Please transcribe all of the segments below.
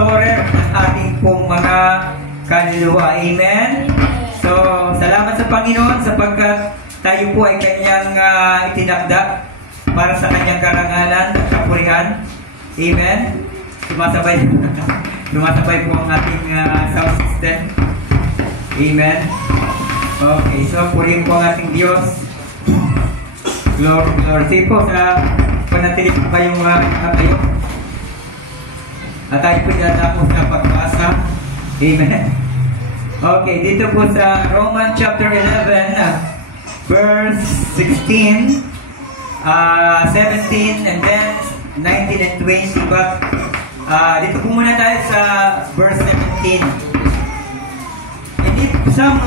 restorer ng ating pong mga kaluluwa. Amen? So, salamat sa Panginoon sapagkat tayo po ay Kanyang itinakda para sa Kanyang karangalan at kapurihan. Amen? Sumasabay po ang ating sound system. Amen? Okay, so purihin po ang ating Diyos. Glory, glory. Sige po, panatili po kayong tayo. At tayo po dyan ako sa pagbasa. Amen. Okay, dito po sa Romans chapter 11, verse 16, 17, and then 19 and 20. But dito po muna tayo sa verse 17. And if some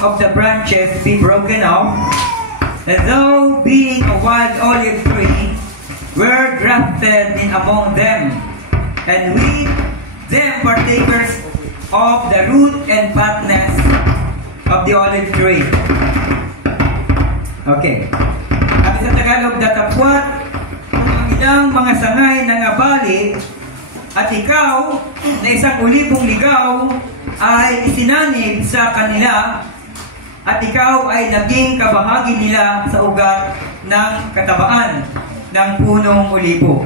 of the branches be broken off, and though being a wild olive tree, were grafted in among them, and we them partakers of the root and fatness of the olive tree. Okay. Sabi sa Tagalog, datapwat ang ilang mga sangay ng abali, at ikaw na isang ulibong ligaw ay isinanib sa kanila, at ikaw ay naging kabahagi nila sa ugat ng katabaan ng punong ulibo.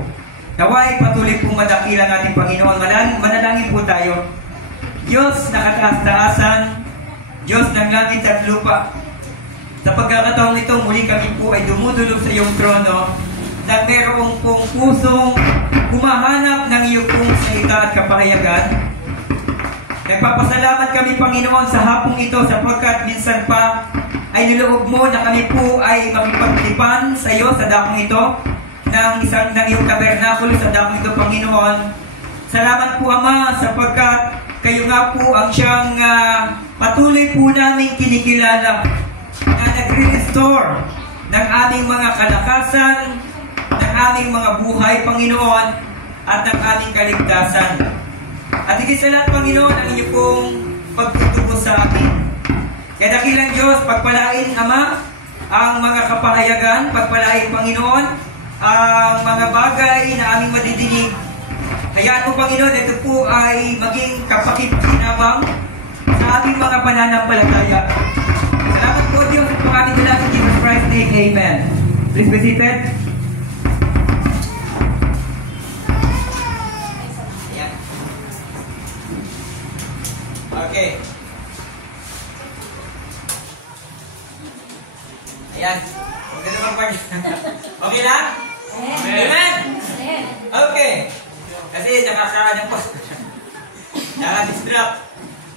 Naway patuloy pong madakil ang ating Panginoon. Manalangin po tayo. Diyos na kataas-taasan, Diyos ng langit at lupa, sa pagkakataong ito, muli kami po ay dumudulog sa iyong trono na merong pong pusong humahanap ng iyong pong salita at kapahayagan. Nagpapasalamat kami, Panginoon, sa hapong ito sapagkat minsan pa ay niloob mo na kami po ay makipagtipan sa iyo sa dakong ito ng iyong tabernakulo sa dakong ito, Panginoon. Salamat po, Ama, sapagkat kayo nga po ang siyang patuloy po namin kinikilala na nagre-restore ng aming mga kalakasan, ng aming mga buhay, Panginoon, at ng aming kaligtasan. At higit sa lahat, Panginoon, ang inyong pong pagtutubo sa atin. Kaya dakilang Diyos, pagpalain, Ama, ang mga kapahayagan, pagpalain, Panginoon, ang mga bagay na aming madidinig. Hayaan mo, Panginoon, ito po ay maging kapakipakinabang sa aming mga pananampalataya. Salamat po, Diyos, at po aming dalangin in Jesus Christ's name. Amen. Please be seated. Ayan. Okay. Ayan. Maganda bang part? Okay lang? Amen? Okay. Kasi nakaka-distract.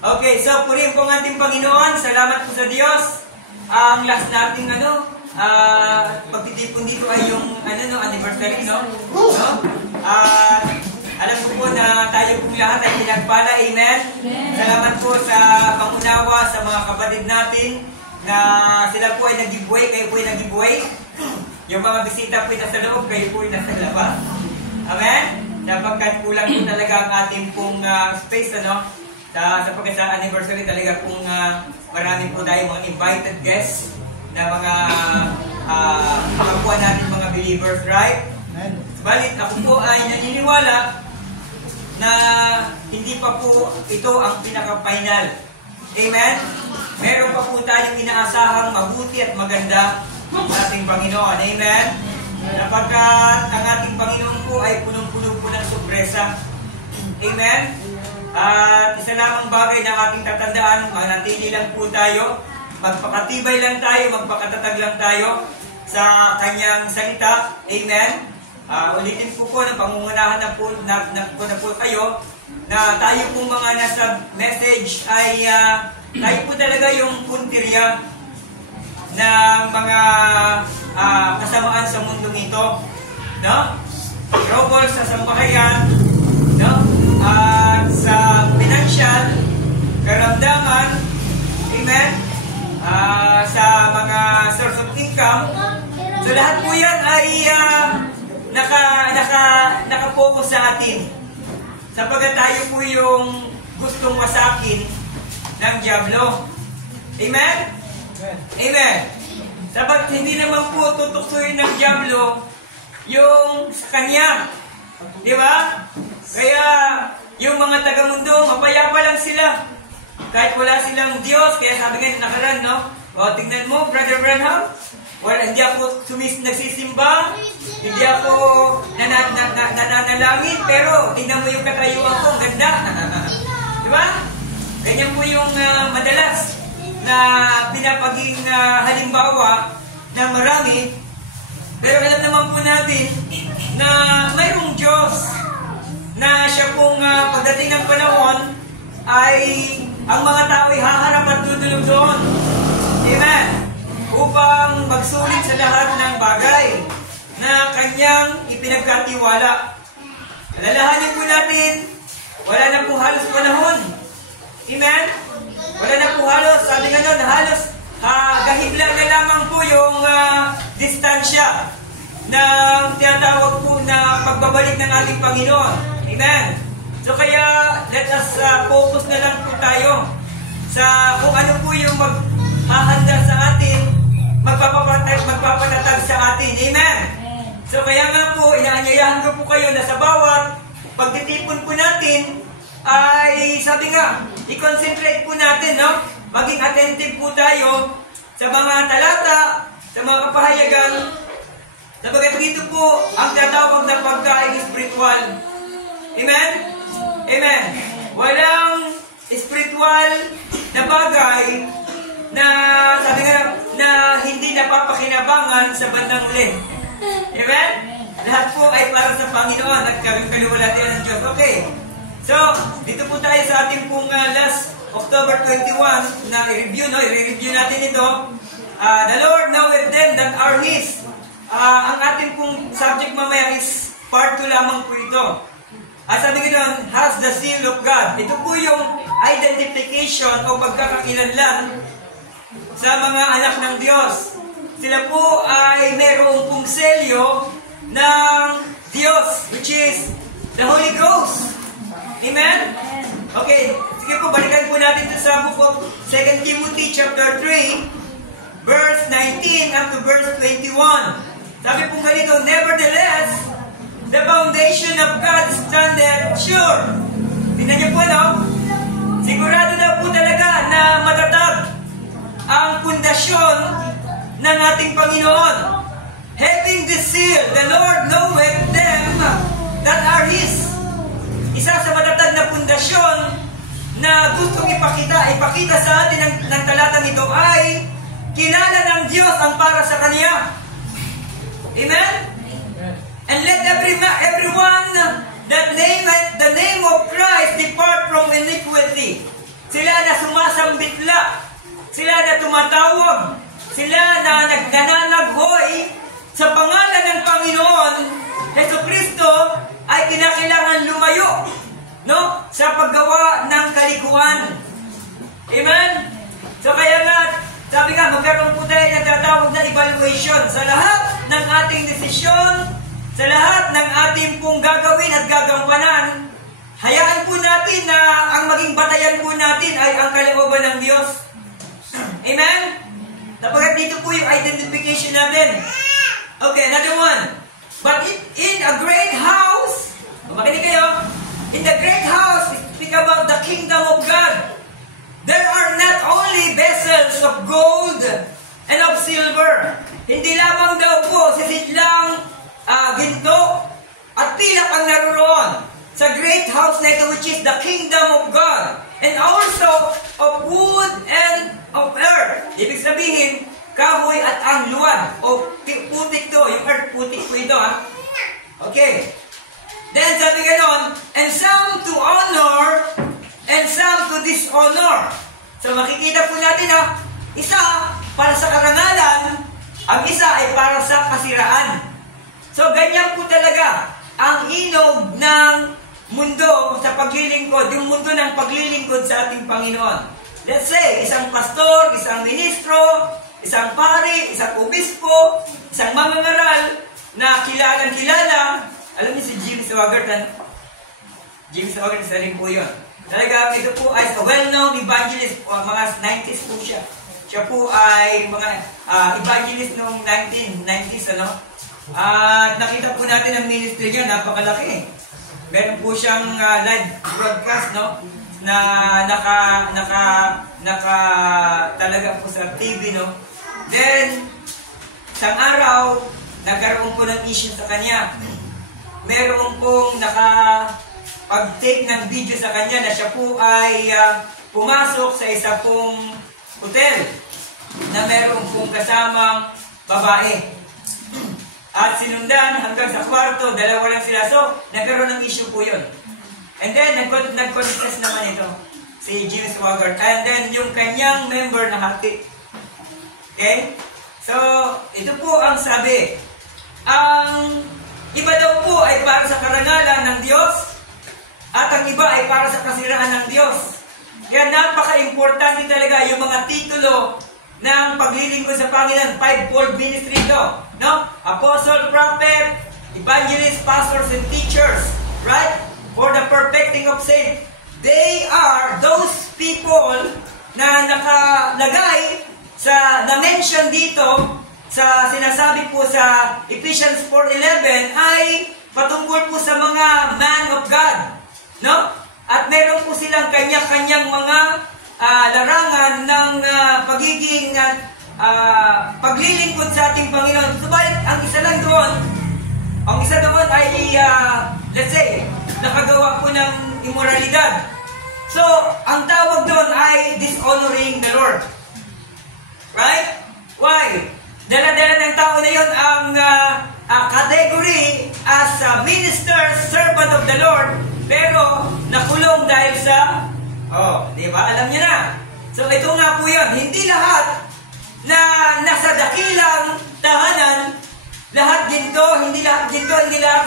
Okay, so purihin po ang ating Panginoon. Salamat po sa Diyos. Ang last nating pagtitipon dito ay yung anniversary, no? Alam ko po na tayo pong lahat ay pinagpala. Amen? Salamat po sa pangunawa sa mga kapatid natin na sila po ay nag-giveaway, kayo po ay nag-giveaway. Yung mga bisita po ay nasa loob, kayo po ay nasa labas. Amen? Sapagkat kulang po talaga ang ating pong space, ano? Sapagkat sa anniversary talaga pong marami po tayo mga invited guests na mga makakuha natin mga believers, right? Balit ako po ay naniniwala na hindi pa po ito ang pinaka-final. Amen? Meron pa po tayong inaasahang mabuti at maganda sa ating Panginoon. Amen? Sapagkat ang ating Panginoon po ay punong-puno po ng sorpresa. Amen? At isa lamang bagay na ating tatandaan, manatili lang po tayo, magpakatibay lang tayo, magpakatatag lang tayo sa Kanyang salita. Amen? Ulitin po na pangungunahan na po kayo na tayo pong mga nasa message ay tayo po talaga yung puntirya ng mga kasamaan sa mundong ito, no? Trouble sa sambahayan, no? At sa financial, karamdaman, amen? Sa mga source of income. So lahat po yan ay naka-focus sa atin. Sapagkat tayo po yung gustong masakin ng diablo. Amen? Amen. Sapagkat hindi naman po tutuksoin ng diablo yung sa kanya. Di ba? Kaya yung mga taga-mundo, mapayapa lang sila. Kahit wala silang Diyos, kaya sabi nga nakaraan, no? O, tingnan mo, Brother Branham, hindi ako nagsisimba, hindi ako nananalangin, pero tingnan mo yung katayuan ko, ang ganda. Di ba? Ganyan po yung madalas na pinapaging halimbawa na marami, pero alam naman po natin na mayroong Diyos na siya pong pagdating ng panahon ay ang mga tao ay haharap at tutulog doon. Amen. Upang magsulit sa lahat ng bagay na kanyang ipinagkatiwala. Alalahanin po natin, wala na po halos panahon. Amen? Wala na po halos, sabi nga nun, halos gahigla na lamang po yung distansya ng tinatawag po na pagbabalik ng ating Panginoon. Amen? So kaya, let us focus na lang po tayo sa kung ano po yung maghahanda sa atin, magpapatatag sa atin. Amen? So kaya nga po, inaanyayahan ko po kayo na sa bawat pagtitipon po natin, ay sabi nga, i-concentrate po natin, no? Maging attentive po tayo sa mga talata, sa mga kapahayagan, sabagat dito po ang tatawag na pagkain spiritual. Amen? Amen. Walang spiritual na bagay na sabi nga na hindi napapakinabangan sa bandang uli. Amen? Lahat po ay para sa Panginoon at kaluwalhatian ng Diyos. Okay. So, dito po tayo sa ating pong last October 21 na i-review, no? I-review natin ito. The Lord knoweth them that are His. Ang ating pong subject mamaya is part 2 lamang po ito. Sabi ko doon, has the seal of God. Ito po yung identification o pagkakakilanlan sa mga anak ng Diyos. Sila po ay merong pong selyo ng Diyos, which is the Holy Ghost. Amen? Okay, sige po, balikan po natin sa book of 2 Timothy chapter 3, verse 19 up to verse 21. Sabi po ganito, nevertheless, the foundation of God standeth sure. Tingnan niyo po, no? Sigurado na po talaga na matatag ang pundasyon ng ating Panginoon. Having this seal, the Lord knoweth them that are His. Isa sa matatag na pundasyon na gustong ipakita sa atin ng talatang ito ay kilala ng Diyos ang para sa Kanya. Amen? And let everyone that nameth the name of Christ depart from iniquity. Sila na sumasambitla, sila na tumatawag, sila na nagnanaghoy sa pangalan ng Panginoon Jesucristo ay kinakailangan lumayo, no? Sa paggawa ng kalikuan. Amen? So kaya nga, sabi nga, magkaroon po tayo ng tatawag na evaluation sa lahat ng ating desisyon, sa lahat ng ating pong gagawin at gagampanan. Hayaan po natin na ang maging batayan po natin ay ang kalooban ng Diyos. Amen? Dapat dito po yung identification natin. Okay, another one. But in a great house, makinig kayo, in the great house, speak about the kingdom of God. There are not only vessels of gold and of silver. Hindi lamang daw po sisidlang ginto at pilak ang naroon sa great house na ito, which is the kingdom of God, and also of wood and of earth. Ibig sabihin, kahoy at ang luwad, o putik to, yung earth putik po ito, ha? Okay. Then sabi ganon, and some to honor, and some to dishonor. So makikita po natin, ha? Isa, para sa karangalan, ang isa ay para sa kasiraan. So ganyan po talaga ang inog ng mundo sa paglilingkod, yung mundo ng paglilingkod sa ating Panginoon. Let's say, isang pastor, isang ministro, isang pari, isang obispo, isang mangangaral na kilalang-kilala. Alam niyo si Jimmy Swaggart, Jimmy Swaggart, isa rin po yun. Talaga, ito po ay well-known evangelist, mga 90s po siya. Siya po ay mga evangelist noong 1990s, ano? At nakita po natin ang ministry niya, napakalaki. meron po siyang live broadcast, no? Na talaga po sa TV, no? Then, isang araw, nagkaroon po ng issue sa kanya. Meron pong pag-take ng video sa kanya na siya po ay pumasok sa isa pong hotel na meron pong kasamang babae. At sinundan hanggang sa kwarto, dalawa lang sila. So, nagkaroon ng issue po yun. And then, nag-confess naman ito, si James Waggart. And then, yung kanyang member na hati. Okay? So, ito po ang sabi. Ang iba daw po ay para sa karangalan ng Diyos, at ang iba ay para sa kasiraan ng Diyos. Kaya napaka-importante talaga yung mga titulo ng paglilingkod sa Panginoon, fivefold ministry ito. No? Apostle, prophet, evangelist, pastors, and teachers. Right? For the perfecting of saints. They are those people na nakalagay sa na-mention dito sa sinasabi po sa Ephesians 4:11 ay patungkol po sa mga man of God. No? At meron po silang kanya-kanyang mga larangan ng pagiging paglilingkod sa ating Panginoon. Subalit, ang isa doon ay, let's say, nakagawa po ng immoralidad. So, ang tawag doon ay dishonoring the Lord. Right? Why? Dala-dala ng tao na yun ang category as a minister, servant of the Lord, pero nakulong dahil sa, di ba? Alam niya na. So, ito nga po yun. Hindi lahat na nasa dakilang tahanan, lahat ginto, hindi lahat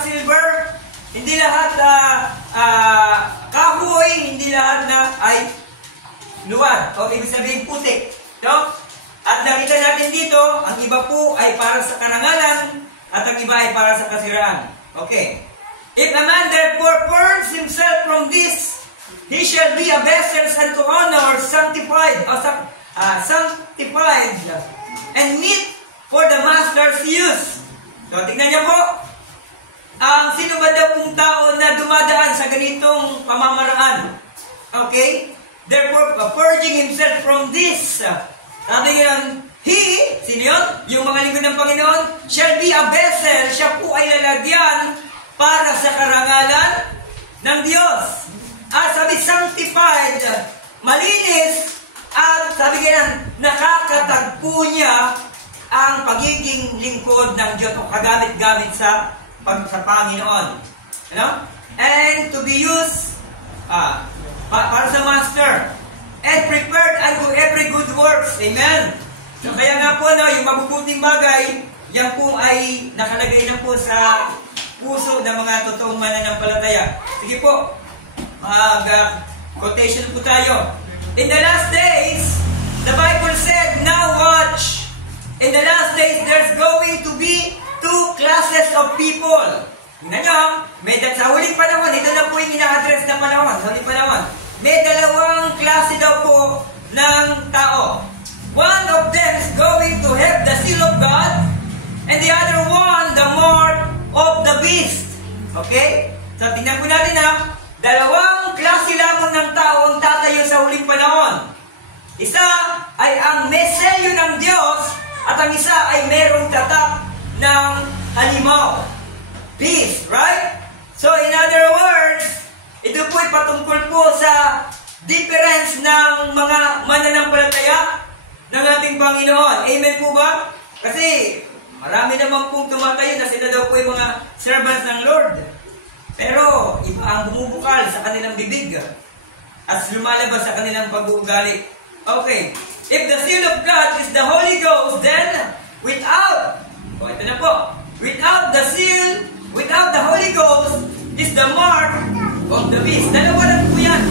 silver, hindi lahat kahoy, hindi lahat na ay luwad. O, ibig sabihin putik. No? At nakita natin dito, ang iba po ay para sa karangalan, at ang iba ay para sa kasiraan. Okay. If a man therefore purge himself from this, he shall be a vessel unto honor, sanctified, and meet for the master's use. So, tingnan niyo po, ang sino ba daw pong tao na dumadaan sa ganitong pamamaraan? Okay? Therefore, purging himself from this, sabi yan, sino yun? Yung mga lingkod ng Panginoon, shall be a vessel, siya po ay lalagyan para sa karangalan ng Diyos. At sabi, sanctified, malinis, at sabi ganyan, nakakatagpo niya ang pagiging lingkod ng Diyos o kagamit-gamit sa Panginoon. You know? And to be used para sa Master. And prepared unto every good works. Amen? So kaya nga po, yung mabubuting bagay, yan po ay nakalagay na po sa puso ng mga totoong mananampalataya. Sige po, quotation po tayo. In the last days, the Bible said, now watch. In the last days, there's going to be two classes of people. Tingnan nyo, sa huling panahon, ito na po yung ina-address na panahon, sa huling panahon. May dalawang klase daw po ng tao. One of them is going to have the seal of God, and the other one, the mark of the beast. Okay? So, tingnan po natin dalawang klase lamang ng tao ang tatayo sa huling panahon. Isa ay ang meselyo ng Diyos, at ang isa ay merong tatak ng halimaw. Peace, right? So, in other words, ito po ay patungkol po sa difference ng mga mananampalataya ng ating Panginoon. Amen po ba? Kasi marami naman pong tumatayo na sila daw po yung mga servants ng Lord. Pero iba ang bumubukal sa kanilang bibig at lumalabas sa kanilang pag-uugali. Okay. If the seal of God is the Holy Ghost, then without the seal, without the Holy Ghost, is the mark of the beast. Dalawa lang po yan.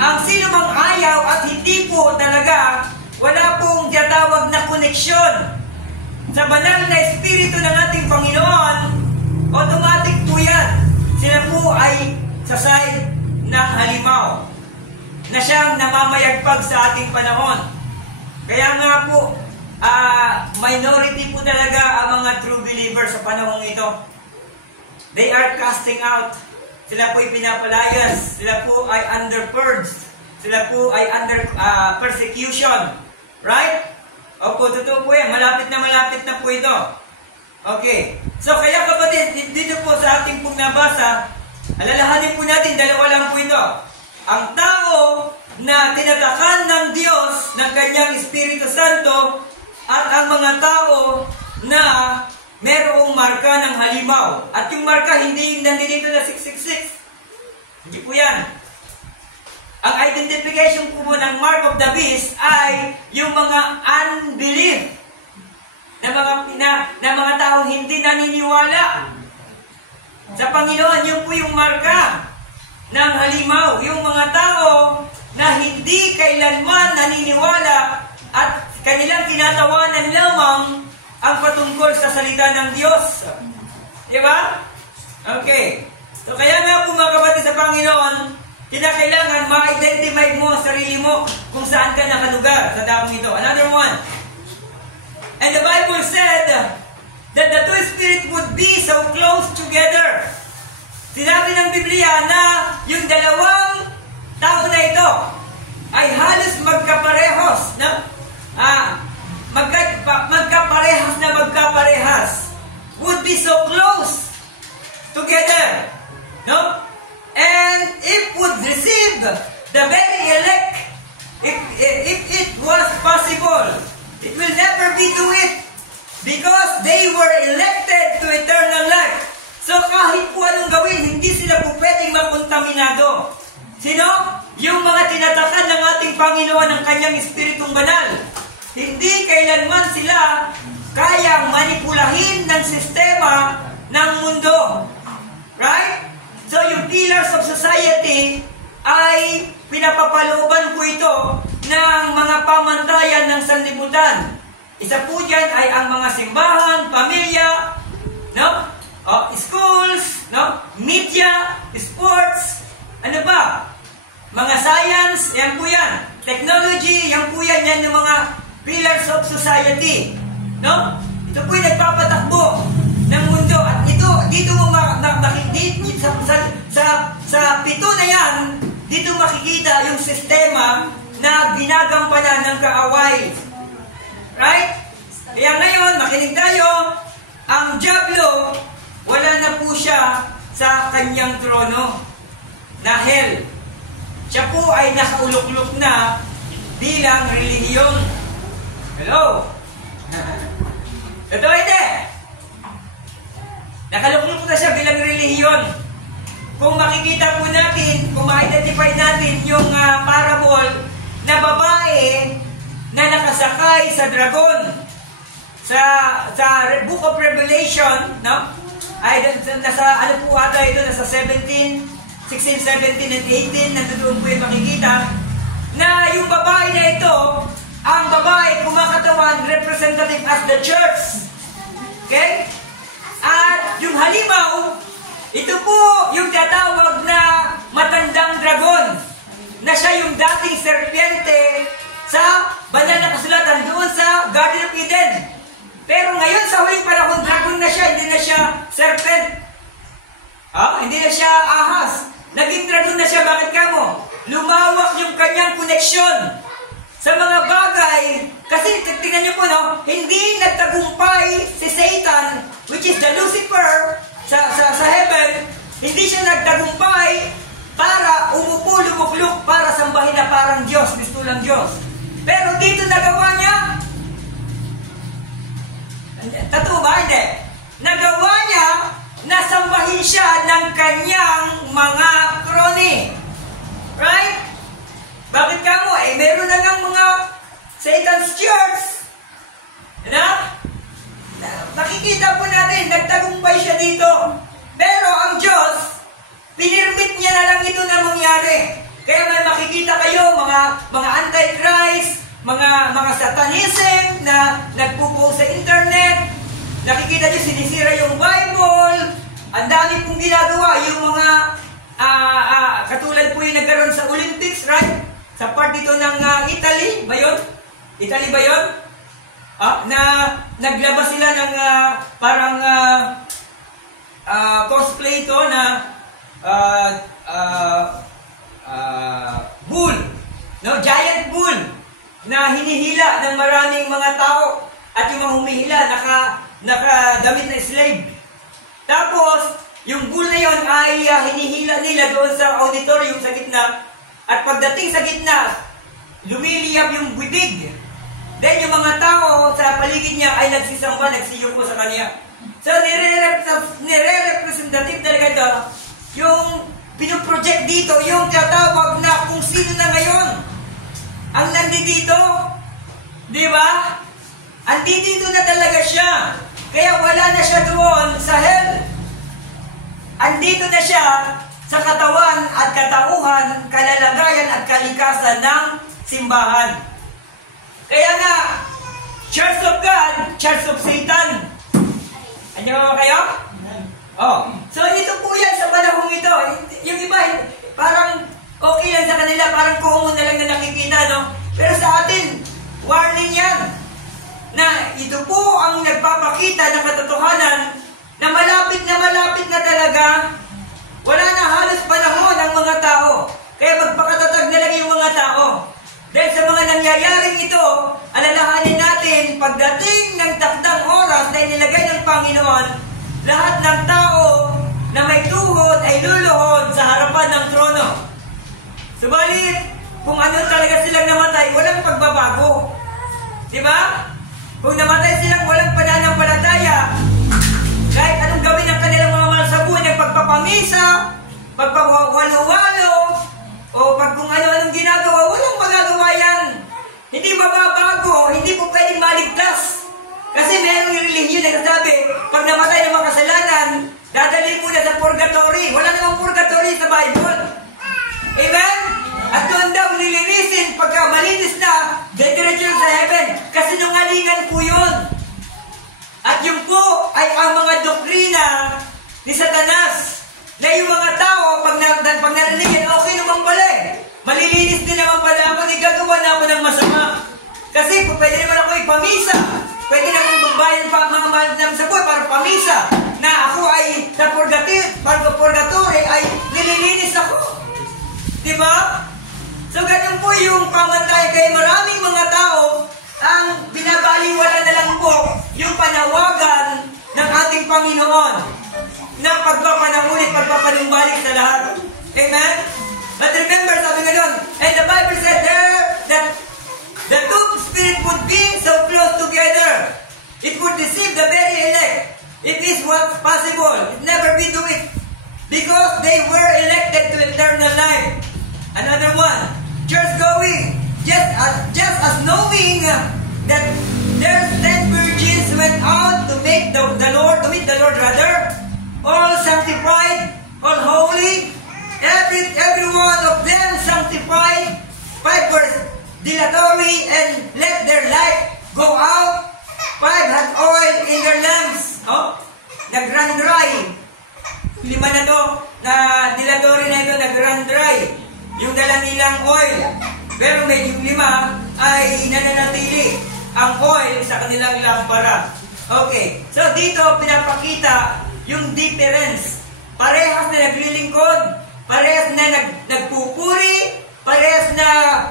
Ang sino mang ayaw at hindi po talaga, wala pong tinatawag na koneksyon sa banal na Espiritu ng ating Panginoon, automatic po yan. Sila po ay sa side ng halimaw na siyang namamayagpag sa ating panahon. Kaya nga po, minority po talaga ang mga true believers sa panahon ito. They are casting out. Sila po ay pinapalayas. Sila po ay under purged. Sila po ay under persecution. Right? Opo, totoo po yan. Malapit na po ito. Okay. So, kaya kapatid, dito po sa ating pong nabasa, alalahanin po natin, dalawa lang po ito. Ang tao na tinatakan ng Diyos ng kanyang Espiritu Santo at ang mga tao na merong marka ng halimaw. At yung marka, hindi yung nandito na 666. Hindi po yan. Ang identification po ng mark of the beast ay yung mga unbelief na mga taong hindi naniniwala sa Panginoon. Yun po yung marka ng halimaw. Yung mga tao na hindi kailanman naniniwala at kanilang tinatawanan lamang ang patungkol sa salita ng Diyos. Diba? Okay. So kaya nga po mga kapatid sa Panginoon, kinakailangan ma-identify mo ang sarili mo kung saan ka nakalugar sa damong ito. Another one. And the Bible said that the two spirits would be so close together. Sinabi ng Biblia na yung dalawang tao na ito ay halos magkaparehas. No? Magkaparehas. Would be so close together. No? And if would receive the very elect, if it was possible, it will never be do it because they were elected to eternal life. So kahit po anong gawin, hindi sila po pwedeng makontaminado. Sino? Yung mga tinatakan ng ating Panginoon ng kanyang Espiritong Banal. Hindi kailanman sila kayang manipulahin ng sistema ng mundo. Right? So, yung pillars of society ay pinapapalooban po ito ng mga pamantayan ng sanlibutan. Isa po dyan ay ang mga simbahan, pamilya, no? Schools, no? Media, sports, ano ba? Mga science, yan po yan. Technology, yan po yan, yan yung mga pillars of society. No? Ito po yung nagpapatakbo ng mundo. At dito mo sa pito na yan, dito makikita yung sistema na ginagampanan ng kaaway. Right? Kaya ngayon, makinig tayo, ang Diablo, wala na po siya sa kanyang trono na hell. Siya po ay nakauluklok na bilang relihiyon. Hello? Ito hindi. Nakaluklok na siya bilang relihiyon. Kung makikita po natin, kung ma-identify natin yung parable na babae na nakasakay sa dragon sa Book of Revelation, no? Ay nasa ano po ata ito, nasa 16, 17 and 18, nandoon po yung makikita na yung babae na ito, ang babae kumakatawan representative as the church. Okay? At yung halimaw, ito po yung tatawag na matandang dragon, na siya yung dating serpiente sa banal na kasulatan doon sa Garden of Eden. Pero ngayon sa huling panahon, dragon na siya, hindi na siya serpent. Hindi na siya ahas. Naging dragon na siya. Bakit ka mo? Lumawak yung kanyang koneksyon sa mga bagay. Kasi tingnan niyo po, no? Hindi nagtagumpay si Satan, which is the Lucifer, sa heaven. Hindi siya nagtagumpay para umupo, lumuklok, para sambahin na parang Diyos, bistulang Diyos. Pero dito nagawa niya, totoo ba? Hindi. Nagawa niya na sambahin siya ng kanyang mga kroni. Right? Bakit ka mo? Meron na ng mga Satan's church. Nakikita po natin, nagtagumpay siya dito. Pero ang Diyos, pinirmit niya na lang ito na mangyari. Kaya may makikita kayo, mga antichrist, mga satanism na nagpo-post sa internet. Nakikita niyo, sinisira yung Bible. Ang dami pong ginagawa. Yung mga, katulad po yung nagkaroon sa Olympics, right? Sa part dito ng Italy, ba yun? Italy ba yun? Na naglabas sila ng parang cosplay ito na bull, no? Giant bull na hinihila ng maraming mga tao at yung mga humihila nakadamit na slave. Tapos, yung bull na yon ay hinihila nila doon sa auditorium sa gitna at pagdating sa gitna, lumiliyab yung bibig. Then yung mga tao sa paligid niya ay nagsisamba, nagsiyuko sa kanya. So, nire-representative talaga ito. Yung pinoproject dito, yung tatawag na kung sino na ngayon ang nandito. Di ba? Andito na talaga siya. Kaya wala na siya doon sa hell. Andito na siya sa katawan at katauhan, kalalagayan at kalikasan ng simbahan. Kaya nga, Church of God, Church of Satan. Andiyan ba kayo? Oh. So, ito po yan sa panahong ito. Yung iba, parang okay lang sa kanila, parang common na lang na nakikita, no? Pero sa atin, warning yan. Na ito po ang nagpapakita ng katotohanan na malapit na talaga, wala na halos panahon ang mga tao. Kaya magpakatatag na lang yung mga tao. Dahil sa mga nangyayaring ito, alalahanin natin, pagdating ng takdang oras na inilagay ng Panginoon, lahat ng tao na may tuhod ay luluhod sa harapan ng trono. Subalit, kung ano talaga silang namatay, walang pagbabago. Diba? Kung namatay silang walang pananampalataya, kahit anong gawin ng kanilang mga mahal sa buhay, ng pagpapamisa, pagpapawalo-walo, o pag kung ano-anong ginagawa, walang magagawa yan. Hindi mababago, hindi po pwedeng maligtas. Kasi mayroong relihiyon na nagsasabi, pag namatay ng mga kasalanan, dadali po na sa purgatory. Wala namang purgatory sa Bible. Amen? At doon daw nilinisin pagka malinis na, dediretso sa heaven. Kasi nungalingan po yun. At yun po ay ang mga doktrina ni Satanas. Na yung mga tao, pag narinig, okay naman pala eh. Malilinis din naman pala ako, gagawa na ako ng masama. Kasi pwede naman ako ipamisa. Pwede naman magbayan pa mga mahal naman sa buhay para pamisa. Na ako ay sa purgatory ay nililinis ako. Diba? So ganun po yung pamantay. Kaya maraming mga tao ang binabaliwala na lang po yung panawagan ng ating Panginoon na pagpapanangulit, pagpapanumbalik sa lahat. Amen? But remember, sabi nga doon, and the Bible said there that the two spirits would be so close together. It would deceive the very elect. It is what's possible. It never be do it. Because they were elected to eternal life. Another one, church going. Just as knowing that their 10 virgins went out to meet the Lord rather, all sanctified, all holy, every one of them sanctified, 5 were dilatory, and let their light go out, 5 had oil in their lamps. Oh, nag-run dry. 5 na to, na dilatory na ito, nag-run dry. Yung dala nilang oil. Pero may yung 5 ay nananatili ang oil sa kanilang lampara. Okay, so dito pinapakita yung difference. Parehas na naglilingkod, parehas na nagpupuri, parehas na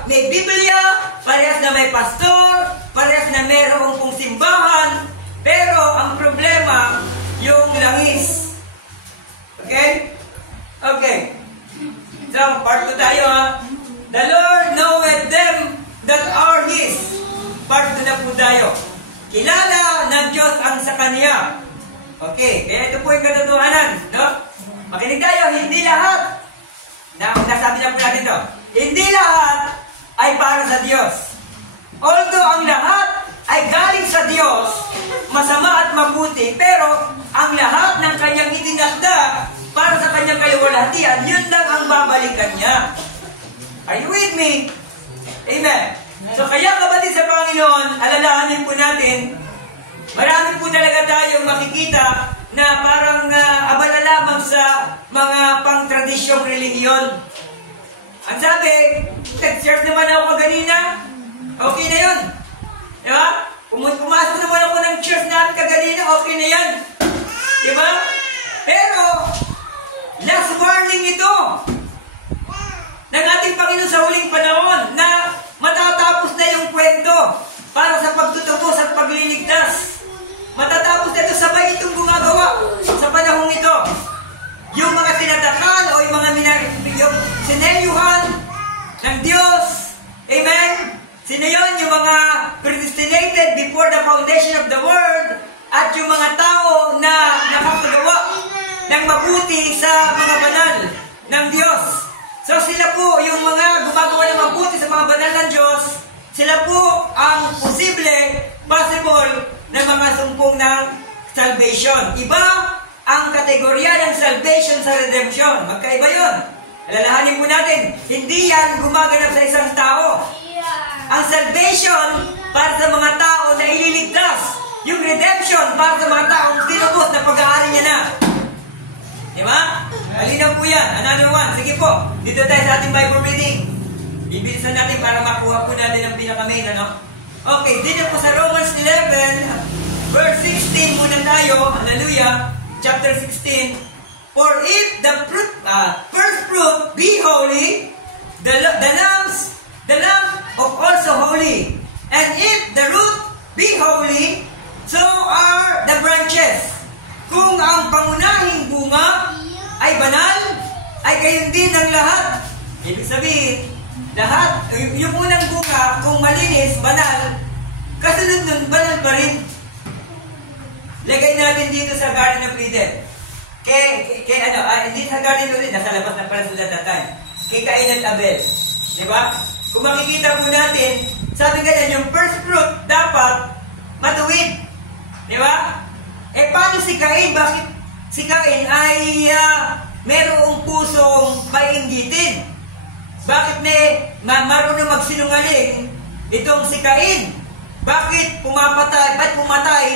may Biblia, parehas na may pastor, parehas na mayroong pong simbahan, pero ang problema, yung langis. Okay? Okay. So, part 2 tayo ha. The Lord knoweth them that are His. Part 2 na po tayo. Kilala ng Diyos ang sa Kanya. Okay, kaya ito po yung katotohanan, no? Makinig tayo, hindi lahat, nasabi na po natin ito, hindi lahat ay para sa Diyos. Although ang lahat ay galing sa Diyos, masama at mabuti, pero ang lahat ng Kanyang itinakda para sa Kanyang kaluwalhatian, yun lang ang babalikan niya. Are you with me? Amen. So kaya kapatid sa Panginoon, alalahanin po natin, marami po talaga tayong makikita na parang abala lamang sa mga pang-tradisyong relihiyon. Ang sabi, nag-church naman ako kaganina, okay na yun. Diba? Pumasok naman ako ng church namin kaganina, okay na yan. Diba? Pero, last warning ito ng ating Panginoon sa huling panahon na matatapos na yung kwento para sa pagtutubos at pagliligtas. Matatapos na ito, sabay itong gumagawa sa panahong ito. Yung mga tinatakan o yung mga yung sineyuhan ng Diyos. Amen? Sino yun? Yung mga predestinated before the foundation of the world at yung mga tao na nakakagawa ng mabuti sa mga banal ng Diyos. So sila po, yung mga gumagawa ng mabuti sa mga banal ng Diyos, sila po ang possible ng mga sumpong ng salvation. Iba ang kategorya ng salvation sa redemption. Magkaiba yun. Alalahanin po natin, hindi yan gumaganap sa isang tao. Ang salvation para sa mga tao na ililigtas. Yung redemption para sa mga taong tinubos na pag-aari niya na. Di ba? Malinaw po yan. Another one. Sige po. Dito tayo sa ating Bible reading. Ibilisan natin para makuha po natin ang pinaka-main. Ano? Okay. Dito po sa Romans 11, verse 16 muna tayo. Hallelujah. Chapter 16. For if the first fruit be holy, the lamb of also holy. And if the root be holy, so are the branches. Kung ang pangunahing bunga ay banal, ay gayon din ang lahat. Ibig sabihin, lahat, yung unang bunga, kung malinis, banal, kasunod nun, banal pa rin. Lagay natin dito sa Garden of Eden. Hindi sa Garden of Eden, nasa labas na pala sila tatay. Kay Cain at Abel. Diba? Kung makikita po natin, sabi ganyan, yung first fruit dapat matuwid. Diba? Paano si Cain? Bakit si Cain ay merong pusong mainggitin? Bakit marunong magsinungaling itong si Cain? Bakit pumatay?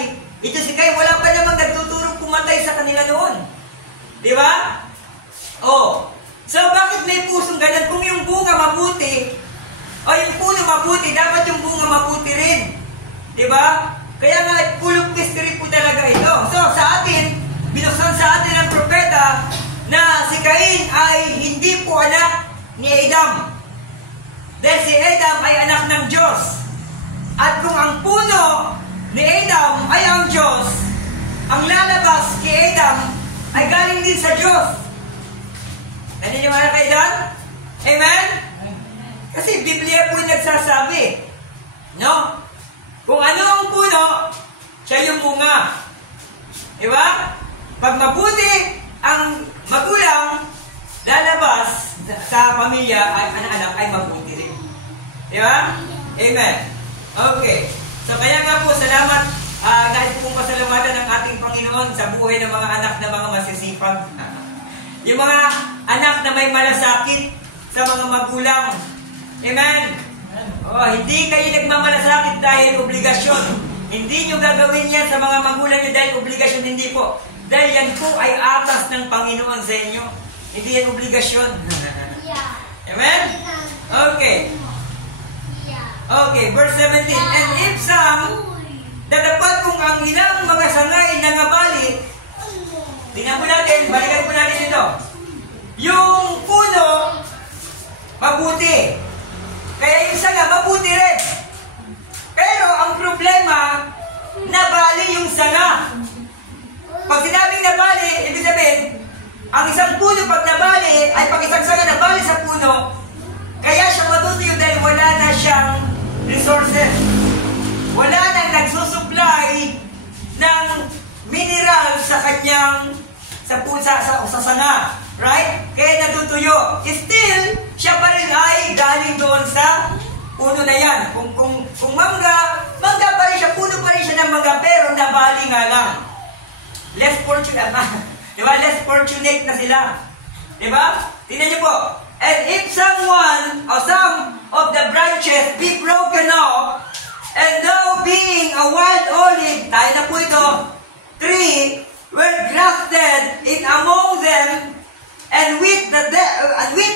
Ito si Cain, wala pa namang nagtuturong pumatay sa kanila noon. Diba? So bakit may pusong ganun? Kung yung bunga mabuti, o yung puno mabuti, dapat yung bunga mabuti rin. Diba? Kaya nga, full of mystery po talaga ito. So, sa atin, binuksan sa atin ang propeta na si Cain ay hindi po anak ni Adam. Dahil si Adam ay anak ng Diyos. At kung ang puno ni Adam ay ang Diyos, ang lalabas kay Adam ay galing din sa Diyos. Naniniwala kayo doon? Amen? Kasi Biblia po yung nagsasabi. No? Kung ano ang puno, siya yung bunga. Diba? Pag mabuti ang magulang, lalabas sa pamilya at anak-anak ay mabuti rin. Diba? Amen. Okay. So kaya nga po, salamat dahil po pasalamatan ng ating Panginoon sa buhay ng mga anak na mga masisipag. Yung mga anak na may malasakit sa mga magulang. Amen. Hindi kayo nagmamalasakit dahil obligasyon. Hindi nyo gagawin yan sa mga magulang nyo dahil obligasyon, hindi po. Dahil yan po ay atas ng Panginoon sa inyo. Hindi yan obligasyon. Amen? Okay. Okay, verse 17. And if some, dadapat kung ang ilang mga sangay nangabalit, tingnan po natin, balikan po natin ito. Yung puno, mabuti. Kaya yung sanga, mabuti rin. Pero ang problema, nabali yung sanga. Pag sinabing nabali, ibig sabihin, ang isang puno pag nabali, ay pag isang sanga nabali sa puno, kaya siya matutuyo dahil wala na siyang resources. Wala nang nagsusupply ng mineral sa kanyang sa sanga. Right? Kaya natutuyo. Still, siya pa rin ay galing doon sa puno na yan. Kung mangga pa rin siya, puno pa rin siya ng mangga, pero nabali nga lang. Less fortunate, diba? Less fortunate na sila. Diba? Tingnan niyo po. And if someone or some of the branches be broken off, and though being a wild olive, tayo na po ito, tree, were grafted in among them, and with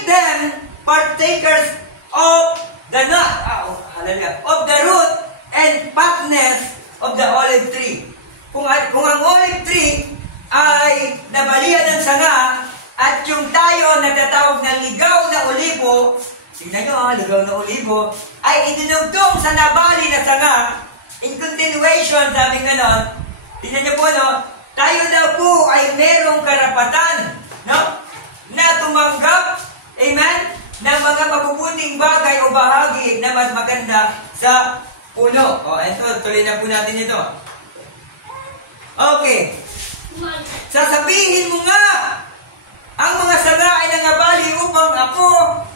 them partakers of the of the root and fatness of the olive tree. Kung ang olive tree ay nabali sanga at yung tayo na tatawag na ligaw na olibo, tingnan nyo ligaw na olibo, ay idinugtong sa nabali na sanga. In continuation, sabi ganon, tingnan nyo po, no? Tayo daw po ay merong karapatan, no? Na tumanggap, amen, ng mga mabubuting bagay o bahagi na mas maganda sa puno. O, ito, tuloy na po natin ito. Okay. Sasabihin mo nga, ang mga sanga ay nangabali upang ako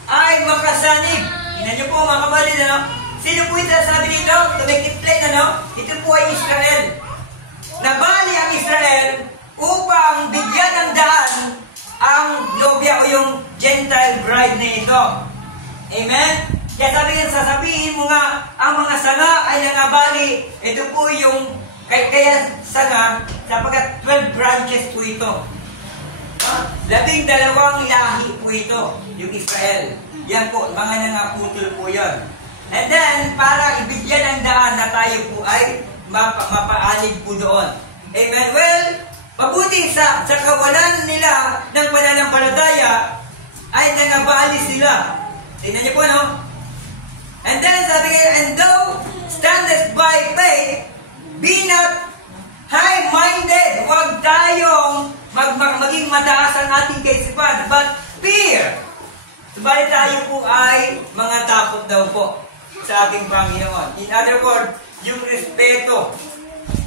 ay makasanib. Tingnan niyo po mga kabalid, ano? Sino po ito sabi dito? To make it plain, ano? Ito po ay Israel. Nabali ang Israel upang bigyan ng daan ang nobya o yung Gentile bride na ito. Amen? Kaya sasabihin mo nga, ang mga sanga ay nangabali. Ito po yung, kaya sanga, sapagkat 12 branches po ito. 12 lahi po ito, yung Israel. Yan po, mga nangaputol po yan. And then, para ibigyan ng daan na tayo po ay mapaalig po doon. Amen? Well, mabuti sa kawalan nila ng pananampalataya ay nangabali sila. Tingnan niyo po, no? And then, sabi kayo, and thou standest by faith, be not high-minded. Huwag tayong maging mataas ang ating kaisipan, but fear. Subalit tayo po ay mga takot daw po sa ating Panginoon. In other words, yung respeto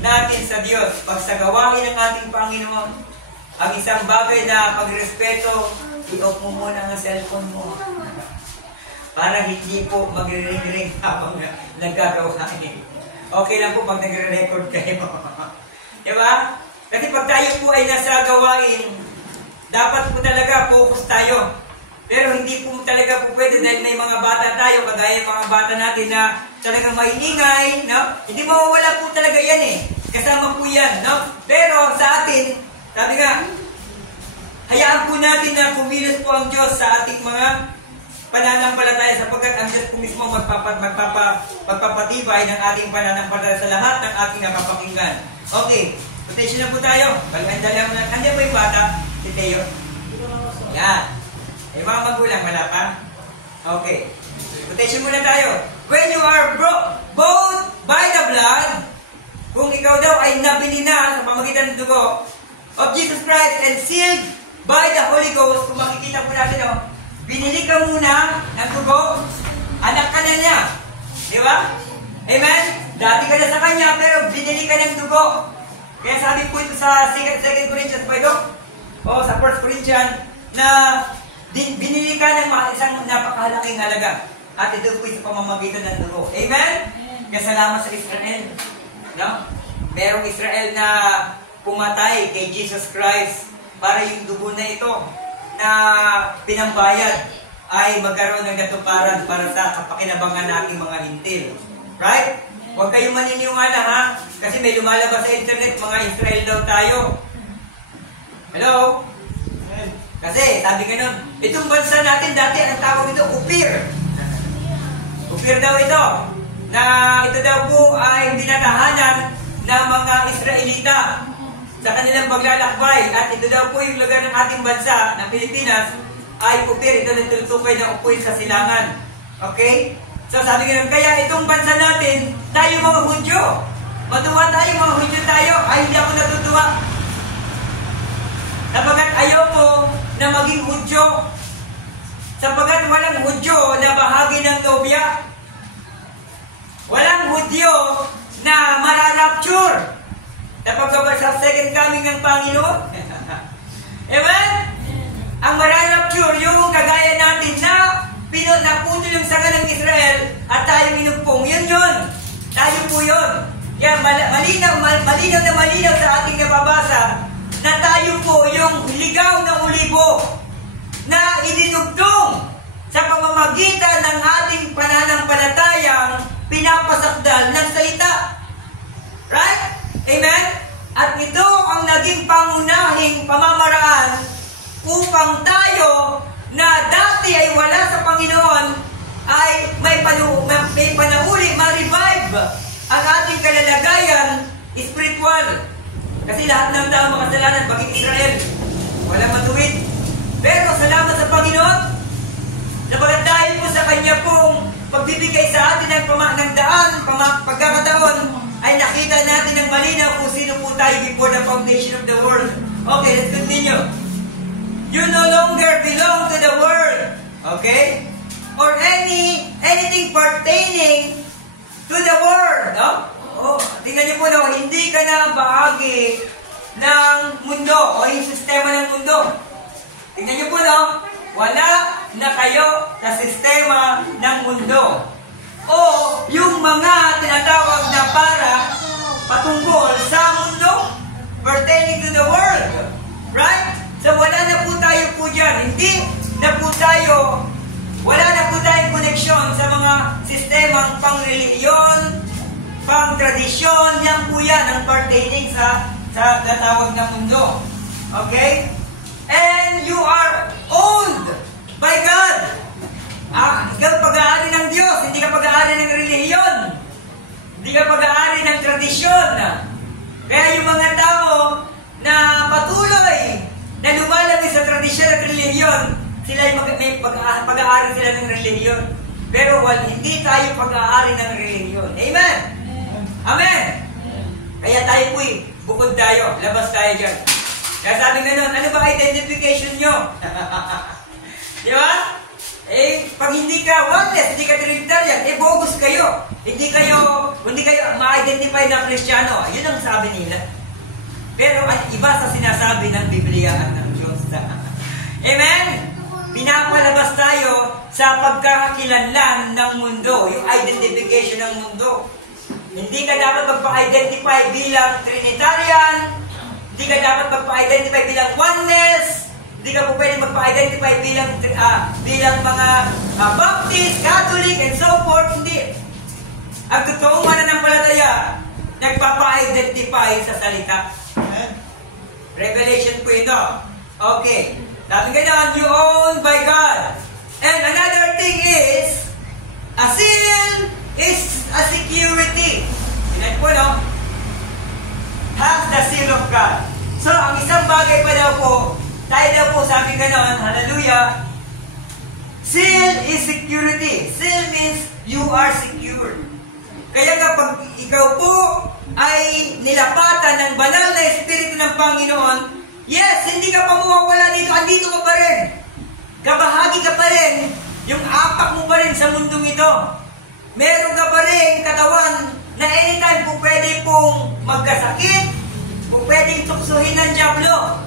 natin sa Diyos. Pag sa gawain ng ating Panginoon, ang isang bagay na pagrespeto, i-off mo muna ang cellphone mo. Para hindi po magre-ring-ring habang nagkagawain. Okay lang po pag nagre-record kayo. Diba? Kasi pag tayo po ay nasa gawain, dapat po talaga focus tayo. Pero hindi po talaga po pwede dahil may mga bata tayo, kagaya yung mga bata natin na talagang maingay, no? Hindi mawawala po talaga yan eh. Kasama po yan, no? Pero sa atin, sabi nga, hayaan po natin na kumilos po ang Diyos sa ating mga pananampalataya sapagkat ang Diyos po mismo magpapatibay ng ating pananampalataya sa lahat ng ating napapakinggan. Okay, quotation na po tayo. Pag-andala mo lang. Andiyan po yung bata? Si Teo? Yan. Yung mga magulang, wala pa? Okay. Quotation muna tayo. When you are bought by the blood, kung ikaw daw ay nabili na sa pamagitan ng dugo of Jesus Christ and sealed by the Holy Ghost, kung makikita po natin, binili ka muna ng dugo, anak ka na niya. Di ba? Amen? Dati ka na sa kanya, pero binili ka ng dugo. Kaya sabi po ito sa 2 Corinthians pa ito, o sa 1 Corinthians, na binili ka ng isang napakahalaking halaga. At ito po sa pamamagitan ng dugo. Amen? Kaya salamat sa Israel. No? Merong Israel na pumatay kay Jesus Christ para yung dugo na ito na pinambayad ay magkaroon ng katuparan para sa kapakinabangan nating mga hintil. Right? Huwag kayong maniniwala ha, kasi may lumalabas sa internet, mga Israel daw tayo. Hello? Kasi sabi ganun, itong bansa natin dati, ang tawag ito, Upir. Upir daw ito, na ito daw po ay binatahanan ng mga Israelita sa kanilang paglalakbay. At ito daw po yung lugar ng ating bansa, ng Pilipinas, ay Upir. Ito na tinutukoy na upoy sa silangan. Okay? So sabi ganun, kaya itong bansa natin, tayo mga Hudyo. Matuwa tayo, mga Hudyo tayo. Ay, hindi ako natutuwa. Sapagkat ayaw ko na maging Hudyo. Sapagkat walang Hudyo na bahagi ng nobya. Walang Hudyo na mararapture. Sapagkat sa second coming ng Panginoon. Amen? Ang mararapture, yung kagaya natin na naputol yung sanga ng Israel at tayo minugpong. Yun. Tayo po yun. Yan, malinaw na malinaw sa ating nababasa na tayo po yung ligaw na ulibo na idinugtong sa pamamagitan ng ating pananampalatayang pinapasakdal ng salita. Right? Amen? At ito ang naging pangunahing pamamaraan upang tayo na dati ay wala sa Panginoon ay may panahuli, ma-revive ang ating kalalagayan spiritual. Kasi lahat ng tao makasalanan, baging Israel. Walang matuwid. Pero salamat sa Panginoon, nabagat dahil po sa Kanya pong pagbibigay sa atin ng daan, pagkakataon, ay nakita natin ng malinaw kung sino po tayo before the foundation of the world. Okay, let's continue. You no longer belong to the world. Okay? Or anything pertaining to the world. No? Oh, tingnan niyo po, no? Hindi ka na bahagi ng mundo o yung sistema ng mundo. Tingnan niyo po, no? Wala na kayo sa sistema ng mundo. O yung mga tinatawag na para patungkol sa mundo, pertaining to the world. Right? So wala na po tayo po dyan. Hindi na po tayo, wala na po tayong koneksyon sa mga sistemang pang-reliyon, pang-tradisyon. Yan po yan ang pertaining sa katawag na mundo. Okay? And you are owned by God. Ikaw pag-aari ng Diyos, hindi ka pag-aari ng relihiyon. Hindi ka pag-aari ng tradisyon. Kaya yung mga tao na patuloy na lumalabis sa tradisyon at relihiyon, sila may pag-aari sila ng relihiyon. Pero hindi tayo pag-aari ng relihiyon. Amen? Amen? Kaya tayo po'y bukod tayo, labas tayo dyan. Kaya sabi nga nun, ano ba identification nyo? Di ba? Pag hindi ka oneness, hindi ka Trinitarian, bogus kayo. Hindi kayo ma-identify na Kristiyano. Yun ang sabi nila. Pero iba sa sinasabi ng Biblia at ng Diyos. Amen? Pinapalabas tayo sa pagkakakilanlan ng mundo, yung identification ng mundo. Hindi ka dapat magpa-identify bilang Trinitarian, hindi ka dapat magpa-identify bilang oneness, hindi ka po pwede magpa-identify bilang mga Baptist, Catholic, and so forth. Hindi. Ang totoong mananampalataya, nagpapa-identify sa salita. Revelation po ito. Okay. Sabi ganyan, you owned by God. And another thing is, a seal is a security. Tingnan po, no? Has the seal of God. So, ang isang bagay pa daw po, tayo daw po sabi ganon, hallelujah, seal is security. Seal means you are secured. Kaya kapag ikaw po ay nilapatan ng banal na Espiritu ng Panginoon, yes, hindi ka pa mawawala dito, andito ka pa rin. Kabahagi ka pa rin, yung apak mo pa rin sa mundong ito. Meron ka pa rin katawan na anytime po pwede pong magkasakit, po pwedeng tuksuhin ng dyablo.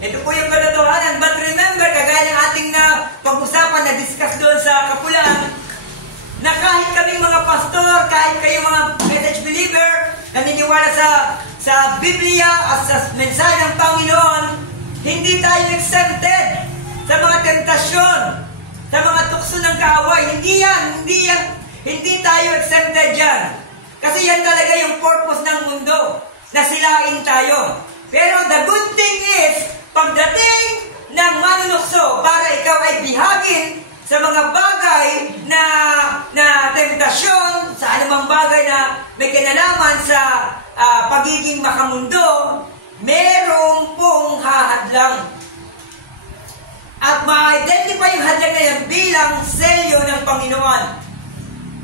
Ito po yung katotohanan. But remember, kagaya ng ating na pag-usapan, na-discuss doon sa Kapulaan, na kahit kaming mga pastor, kahit kayo mga message believer, naniniwala sa Biblia at sa mensahe ng Panginoon, hindi tayo exempted sa mga tentasyon, sa mga tukso ng kaaway. Hindi tayo exempted dyan. Kasi yan talaga yung purpose ng mundo, na silain tayo. Pero the good thing is, pagdating ng manunukso para ikaw ay bihagin sa mga bagay na tentasyon, sa anumang bagay na may kinalaman sa pagiging makamundo, merong pong hahadlang. At ma-identify yung hadlang na yan bilang selyo ng Panginoon.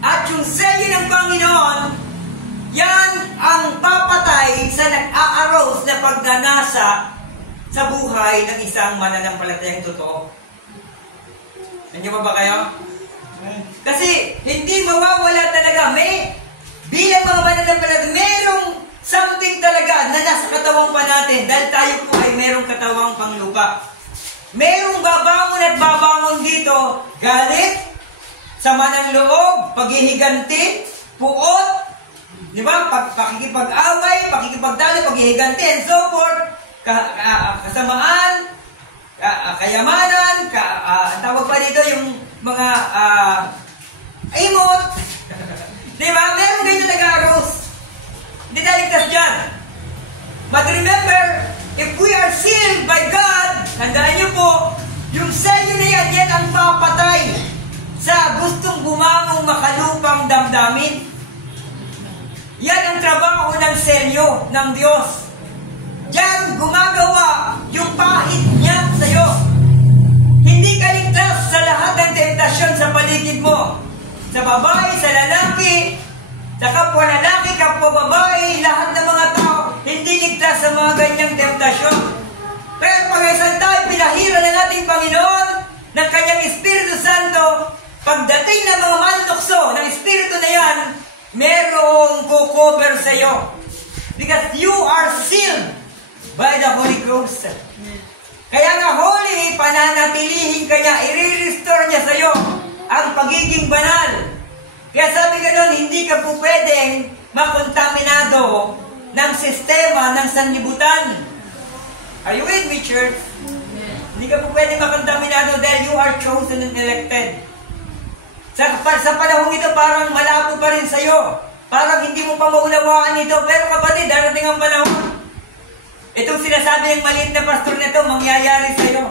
At yung selyo ng Panginoon, yan ang papatay sa nag-a-arouse na pagnanasa sa buhay ng isang mananampalatayang totoo. Nandiyo ba kayo? Kasi hindi mawawala talaga. Bilang mga mananampalataya, merong something talaga na nasa katawang pa natin dahil tayo po ay merong katawang panglupa. Merong babangon at babangon dito, galit, sama ng loob, paghihiganti, puot, di ba? Pakikipag-away, pakikipagdalo, paghihiganti, and so forth. Kasamaan, kayamanan, ang tawag pa dito yung mga imot. Di ba? Meron ganyan nag-aarose. Hindi tayo ligtas dyan. But remember, if we are sealed by God, tandaan niyo po, yung selyo na yan ang papatay sa gustong bumangong makalupang damdamin. Yan ang trabaho ng selyo ng Diyos. diyan gumagawa yung pahit niya sa'yo. Hindi ka ligtas sa lahat ng temptasyon sa paligid mo. Sa babae, sa lalaki, sa kapwa lalaki, kapwa babae, lahat ng mga tao, hindi ligtas sa mga ganyang temptasyon. Pero pag-isang tayo, pinahira ng ating Panginoon, ng kanyang Espiritu Santo, pagdating ng mga manunukso ng Espiritu na yan, merong kukover sa iyo. Because you are sealed by the Holy Ghost. Kaya nga holy, pananatilihin ka niya, i-restore niya sa iyo ang pagiging banal. Kaya sabi ka nun, hindi ka po pwedeng makontaminado ng sistema ng sanlibutan. Are you with me, church? Hindi ka po pwedeng makontaminado dahil you are chosen and elected. Sa panahong ito, parang malabo pa rin sa'yo. Parang hindi mo pa maunawaan ito. Pero kapatid, darating ang panahon. Itong sinasabi ng maliit na pastor nito, mangyayari sa'yo.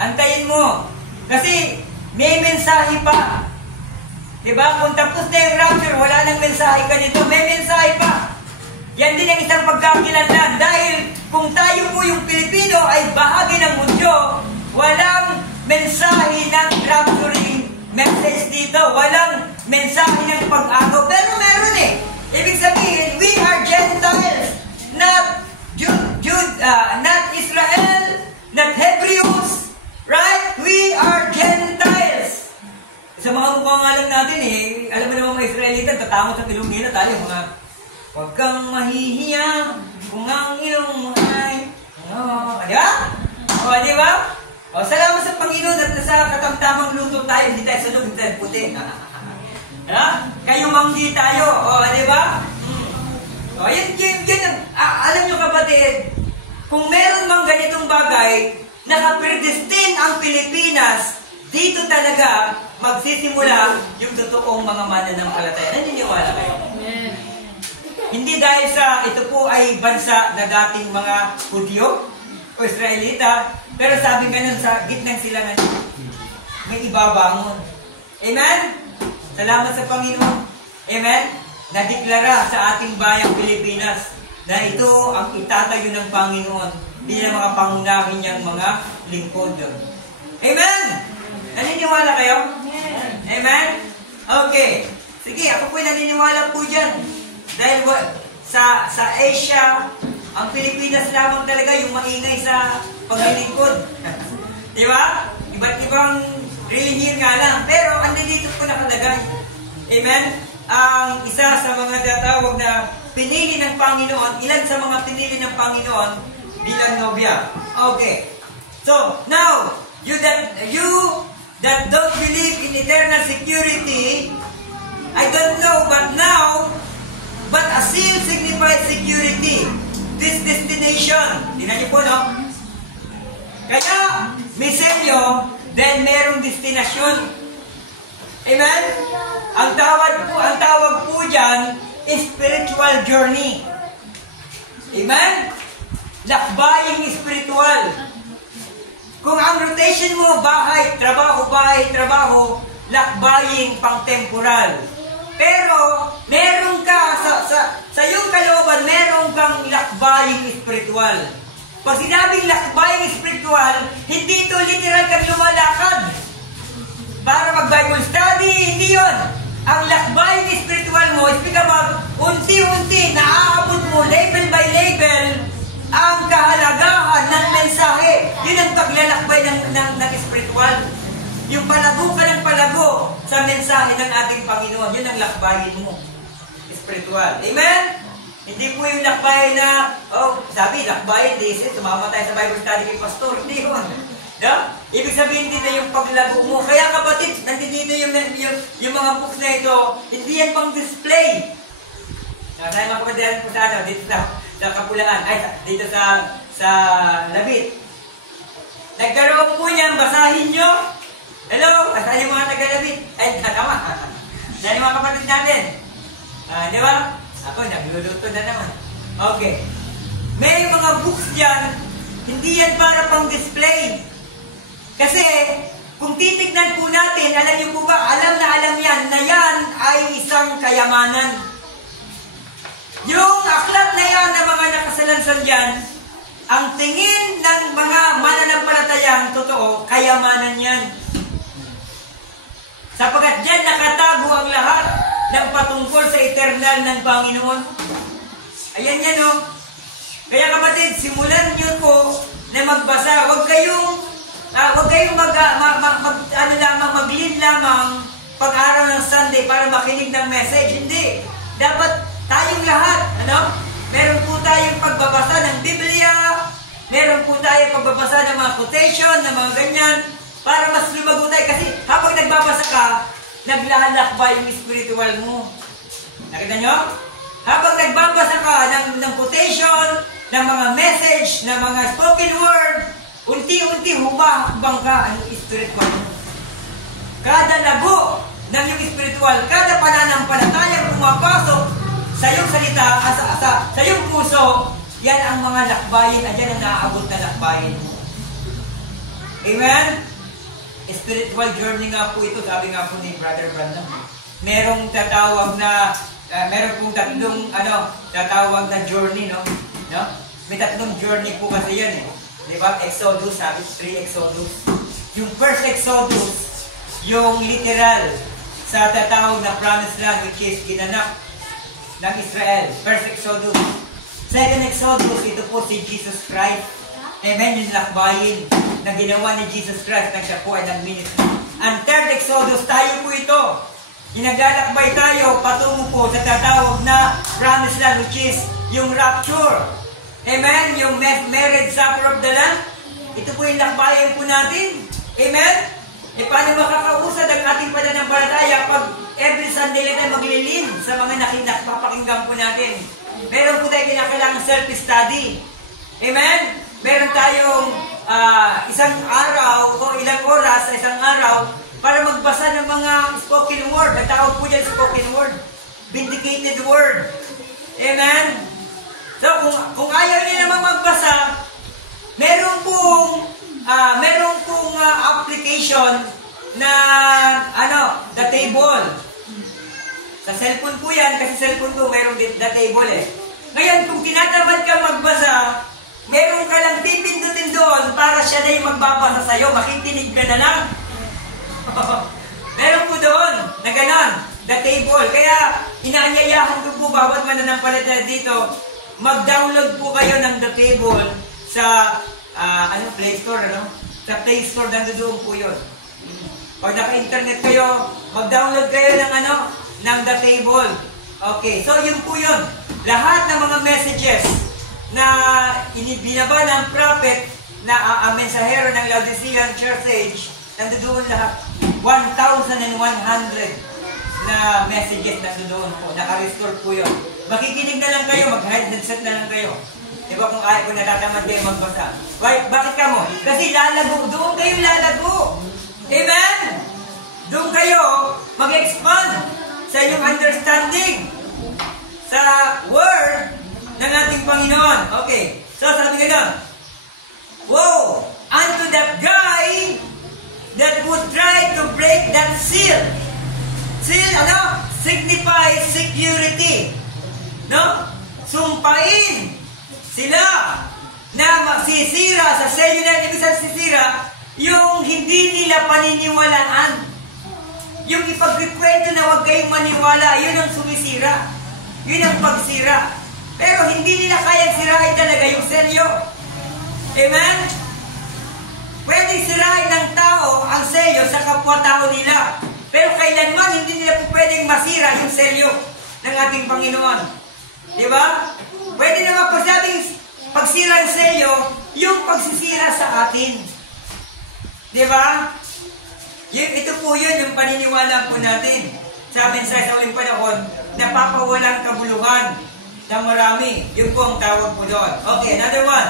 Antayin mo. Kasi may mensahe pa. Diba? Kung tapos na yung rapture, wala nang mensahe ka nito. May mensahe pa. Yan din ang isang pagkakilanlan. Dahil kung tayo po yung Pilipino ay bahagi ng mundo, walang mensahe ng rapturing message dito. Walang mensahe ng pag-agaw. Pero meron eh. Ibig sabihin, we are Gentiles. Not Israel, not Hebrews, right? We are Gentiles. Sa mga mukha nga lang natin eh, alam mo naman mga Israelita, tatangot sa ilong nila tayo, mga huwag kang mahihiya kung ang ilong mo ay, di ba? O, di ba? O, salamat sa Panginoon at sa katamtamang luto tayo, hindi tayo sunog, hindi tayo puti. Kayo manggi tayo, o, di ba? O, yan, alam nyo kapatid, kung meron mang ganitong bagay, nakapredestin ang Pilipinas, dito talaga magsisimula yung totoong mga mananampalataya. Naniniwala kayo? Yeah. Hindi dahil sa ito po ay bansa na dating mga Hudyo o Israelita, pero sabi nga nun sa gitnang silangan, may ibabangon. Amen? Salamat sa Panginoon. Amen? Nadeklara sa ating bayang Pilipinas na ito ang itatayo ng Panginoon bilang mga pangunahin niyang mga lingkod. Amen? Naniniwala kayo? Amen? Okay. Sige, ako po'y naniniwala po dyan. Dahil sa Asia, ang Pilipinas lamang talaga yung maingay sa paglilingkod. Di ba? Iba't ibang relihiyon nga lang. Pero andito po nakalagay. Amen? Ang isa sa mga tatawag na pinili ng Panginoon, ilan sa mga pinili ng Panginoon bilang nobya. Okay. So, now, you that don't believe in eternal security, I don't know, but a seal signifies security. This destination. Tingnan niyo po, no? Kaya, may selyo, then merong destinasyon. Amen? Ang tawag po dyan, spiritual journey. Amen? Lakbaying spiritual. Kung ang rotation mo, bahay, trabaho, lakbaying pang-temporal. Pero, meron ka, sa iyong kalooban, meron kang lakbaying spiritual. Pag sinabing lakbaying spiritual, hindi ito literal kang lumalakad para mag-Bible study, hindi yun. Ang lakbaying spiritual mo is because unti-unti, naaabot mo, label by label, ang kahalagahan ng mensahe. Yun ang paglalakbay ng spiritual. Yung palago ka ng palago sa mensahe ng ating Panginoon, yun ang lakbayin mo. Spiritual. Amen? Hindi po yung lakbay na, sabi, lakbayin, sumama tayo sa Bible study kay Pastor. Hindi yun. Yeah? Ibig sabihin dito yung paglago mo. Kaya kapatid, nandito yung mga books na ito, hindi yan pang display. Tayo makapadiran po sa dito sa Kapulangan, dito sa Labit. Nagkaroon po niyan, basahin nyo. Hello, kasaan yung mga taga-Labit? Tama. Yan yung mga kapatid natin. Di ba? Ako, nagluluto na naman. Okay. May mga books dyan, hindi yan para pang display. Kasi, kung titignan po natin, alam niyo po ba, alam yan, na yan ay isang kayamanan. Yung aklat na yan na mga nakasalansan dyan, ang tingin ng mga mananampalatayang totoo, kayamanan yan. Sapagat dyan nakatago ang lahat ng patungkol sa eternal ng Panginoon. Ayan yan o. Kaya kapatid, simulan nyo po na magbasa. Huwag kayong maglin lamang pag-araw ng Sunday para makinig ng message. Hindi. Dapat tayong lahat, meron po tayong pagbabasa ng Biblia, meron po tayong pagbabasa ng mga quotation, ng mga ganyan, para mas lumago tayo. Kasi habang nagbabasa ka, naglalakbay yung spiritual mo. Nakita nyo? Habang nagbabasa ka ng quotation, ng mga message, ng mga spoken word, unti-unti humahakbang ka ang spiritual mo. Kada lago ng yung spiritual, kada pananampalatayang pumapasok sa iyong salita, sa iyong puso, yan ang mga lakbayin, at yan ang naaabot na lakbayin mo. Amen? Spiritual journey nga po ito, sabi nga po ni Brother Brandon. Merong tatawag na, meron pong tatlong, tatawag na journey, no? May tatlong journey po kasi yan, eh. Diba? Exodus, sabi, 3 Exodus. Yung first Exodus, yung literal, sa tatawag na promised land, which is ginanap ng Israel. First Exodus. Second Exodus, ito po si Jesus Christ. Amen, yung lakbayin na ginawa ni Jesus Christ na siya po ay nag-ministry. Ang third Exodus, tayo po ito. Naglalakbay tayo patungo po sa tatawag na promised land, which is yung rapture. Amen, yung marriage supper of the Lamb. Ito po yung lakbayin po natin. Amen. E paano makakausad ang ating pananampalataya pag every Sunday lang tayo maglilin sa mga nakapapakinggan po natin? Meron po tayo kinakailangan self-study. Amen? Meron tayong isang araw o ilang oras sa isang araw para magbasa ng mga spoken word. Ang tawag po dyan spoken word. Vindicated word. Amen? So, kung ayaw niyo naman magbasa, meron pong application na the table. Sa cellphone po yan, kasi cellphone ko meron the table eh. Ngayon, kung tinatamad ka magbasa, meron ka lang pipindutin doon para siya na yung magbabasa sa'yo, makikinig ka na lang. Meron po doon na ganon, the table. Kaya, inaanyayahan ko po bawat mananampalataya dito, mag-download po kayo ng the table sa Play Store, Sa Play Store, nandoon po yun. Pag naka-internet kayo, mag-download kayo ng the table. Okay, so yun po yun. Lahat ng mga messages na binaba ng prophet na mensahero ng Laodicean Church Age, nandoon lahat. 1,100 na messages nandoon po. Naka-restore po yun. Makikinig na lang kayo, mag-headset na lang kayo. Diba kung natatamad kayo magbasa? Bakit ka mo? Kasi lalago. Doon kayo lalago. Amen? Doon kayo mag-expand sa inyong understanding sa word ng ating Panginoon. Okay. So, sabi nga woe unto that guy that would try to break that seal. Seal, signifies security. No? Sumpain sila na magsisira sa selyo na ibig sabihin sisira, yung hindi nila paniniwalaan. Yung ipagkikwento na huwag kayong maniwala, yun ang sumisira. Yun ang pagsira. Pero hindi nila kayang sirain talaga yung selyo. Amen? Pwede sirain ng tao ang selyo sa kapwa-tao nila. Pero kailanman hindi nila po pwedeng masira yung selyo ng ating Panginoon. Diba? Pwede naman pagsabing pagsira ng selyo, yung pagsisira sa atin. Diba? Ito po yun, yung paniniwala po natin. Sabi sa uling panahon, napapawalang kabuluhan ng marami. Yun po ang tawag po doon. Okay, another one.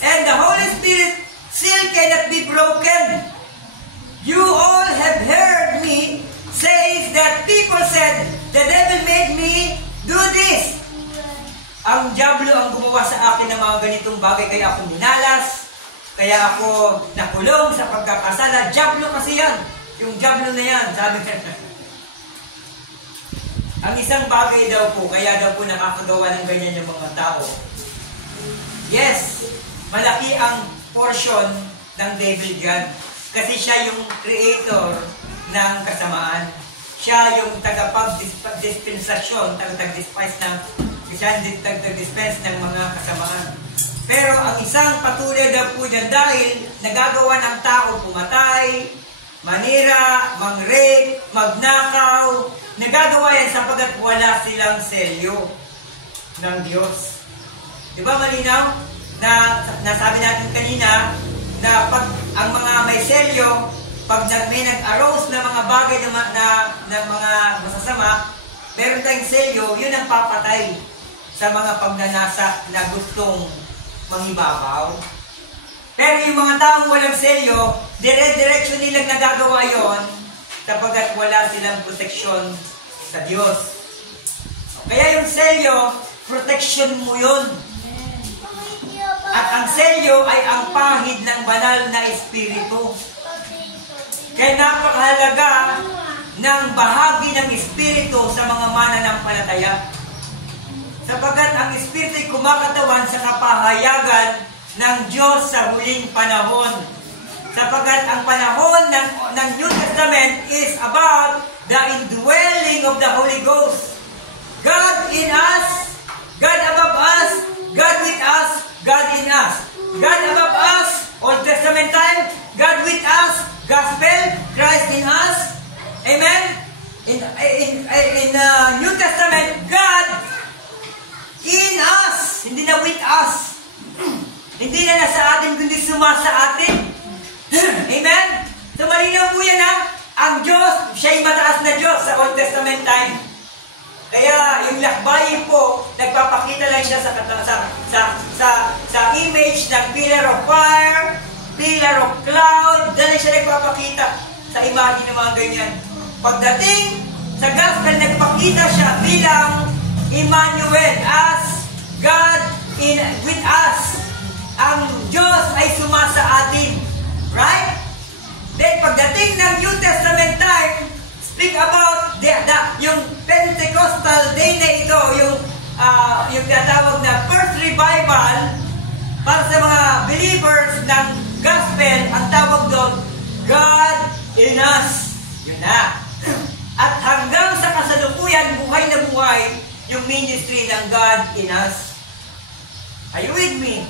And the Holy Spirit still cannot be broken. You all have heard me say that people said, the devil made me do this. Ang diablo ang gumawa sa akin ng mga ganitong bagay, kaya ako minalas, kaya ako nakulong sa pagkakasala. Diablo kasi yan. Yung diablo na yan, sabi ka. Ang isang bagay daw po, kaya daw po nakakagawa ng ganyan yung mga tao. Yes, malaki ang portion ng devil dyan. Kasi siya yung creator ng kasamaan. Siya yung tagapag-dispensasyon, tagapag-dispense ng mga kasamaan. Pero ang isang patuloy daw po dyan dahil nagagawa ng tao pumatay, manira, mang-rape, magnakaw, nagagawa yan sapagkat wala silang selyo ng Diyos. Di ba malinaw? Nasabi natin kanina na pag ang mga may selyo, pag may nag-arouse na mga bagay na mga masasama, meron tayong selyo, yun ang papatay sa mga pagnanasa na gustong mangibabaw. Pero yung mga taong walang selyo, dire-diretso nilang nagagawa yon sapagkat wala silang proteksyon sa Diyos. Kaya yung selyo, protection mo yun. At ang selyo ay ang pahid ng banal na espiritu. Kaya napakahalaga ng bahagi ng espiritu sa mga mananampalataya. Sapagkat ang espiritu ay kumakatawan sa kapahayagan ng Diyos sa huling panahon. Sapagkat ang panahon ng New Testament is about the indwelling of the Holy Ghost. God in us, God above us, God with us, God in us. God above us, Old Testament time, God with us, Gospel, Christ in us. Amen? In New Testament, God in us, hindi na with us. Hindi na nasa atin, kundi sumasa atin. Amen? So malinaw po yan ha. Ang Diyos, siya'y mataas na Diyos sa Old Testament time. Kaya yung lakbayin po, nagpapakita lang siya sa image ng pillar of fire, pillar of cloud, dahil siya nagpapakita sa imahe ng mga ganyan. Pagdating sa gospel, nagpakita siya bilang Emmanuel, as God with us. Ang Diyos ay sumasa atin. Right? Then pagdating ng New Testament time, speak about yung Pentecostal day na ito, yung tinatawag na first revival para sa mga believers ng gospel, ang tawag doon, God in us. Yun na. At hanggang sa kasalukuyan, buhay na buhay, yung ministry ng God in us. Are you with me?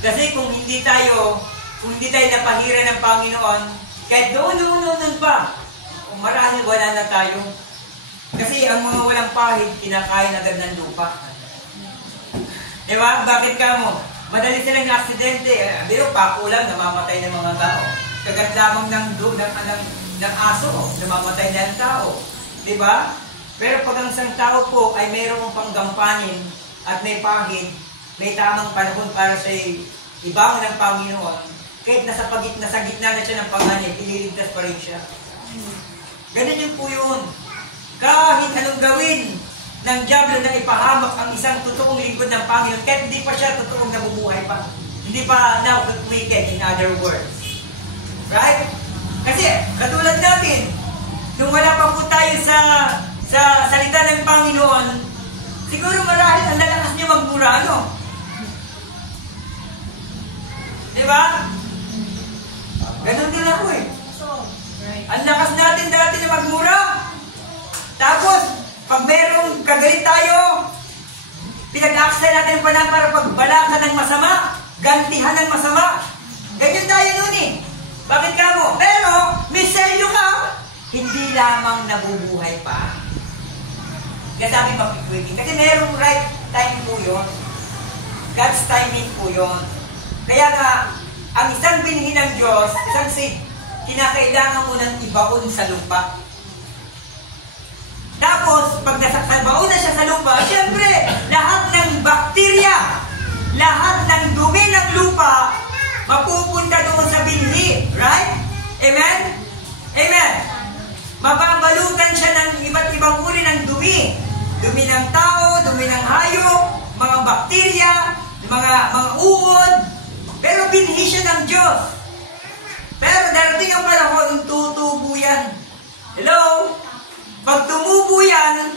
Kasi kung hindi tayo napahira ng Panginoon, kahit noon pa, marahil wala na tayo. Kasi ang mga walang pahid, kinakain agad ng lupa. Diba? Bakit ka mo? Madali silang aksidente. Pero pako lang, namamatay ng mga tao. Kagat lamang ng aso, namamatay na ang tao. Diba? Pero pag ang isang tao po ay mayroong panggampanin at may pahid, may tamang panahon para sa ibangon ng Panginoon, kahit nasa gitna na siya ng panganib, ililigtas pa rin siya. Ganun yun po yun. Kahit anong gawin ng diablo na ipahamak ang isang totoong lingkod ng Panginoon, kahit hindi pa siya totoong nabubuhay pa. Hindi pa now wicked, in other words. Right? Kasi, katulad natin, nung wala pa po tayo sa salita ng Panginoon, siguro marahil ang lalakas niyo magmura, ano? Diba? Ganon din ako eh. Ang lakas natin dati na magmura. Tapos, pag merong kagalit tayo, pinag-aksay natin pa na para pagbalakan ng masama, gantihan ng masama. Ganyan tayo nun eh. Bakit ka mo? Pero, may selyo ka, hindi lamang nabubuhay pa. Kaya sabi makikwiking. Kasi merong right time po yun. God's timing po yun. Kaya nga, ang isang binhi ng Diyos, isang seed, kinakailangan mo nang ibaon sa lupa. Tapos, pag nabaon na siya sa lupa, siyempre, lahat ng bakterya, lahat ng dumi ng lupa, mapupunta doon sa binhi. Right? Amen? Amen? Mababalutan siya ng iba't ibang uri ng dumi. Dumi ng tao, dumi ng hayop, mga bakterya, mga uod. Pero binhi siya ng Diyos. Pero darating ang panahon, tutubo yan. Hello? Pag tumubo yan,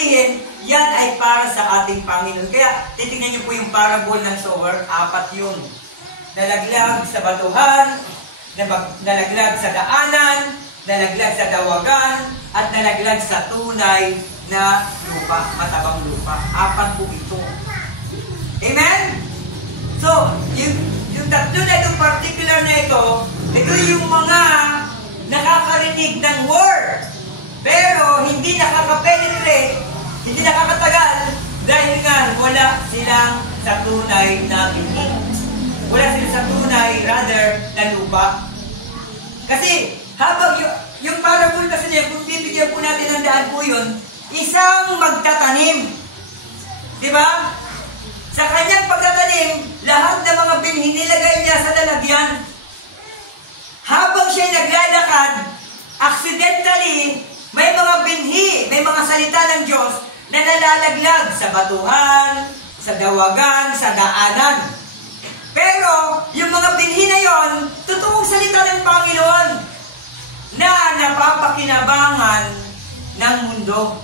sabihin, yan ay para sa ating Panginoon. Kaya titingnan niyo po yung parable ng sower, 4 yun. Nalaglag sa batuhan, nalaglag sa daanan, nalaglag sa dawagan, at nalaglag sa tunay na lupa, matabang lupa. 4 po ito. Amen? So, yung tatlo na itong particular na ito yung mga nakakarinig ng word, pero hindi nakaka-penetrate, hindi nakakatagal, dahil nga wala silang sa tunay na binhi. Wala silang sa tunay, rather, na lupa. Kasi, habang yung parable kasi niya, kung bibigyan po natin ng daan po yun, isang magtatanim. Diba? Sa kanyang pagtatanim, lahat ng mga binhi nilagay niya sa lalagyan. Habang siya naglalakad, accidentally, may mga binhi, may mga salita ng Diyos na nalalaglag sa batuhan, sa dawagan, sa daanan. Pero, yung mga binhi na yon, totoong salita ng Panginoon na napapakinabangan ng mundo.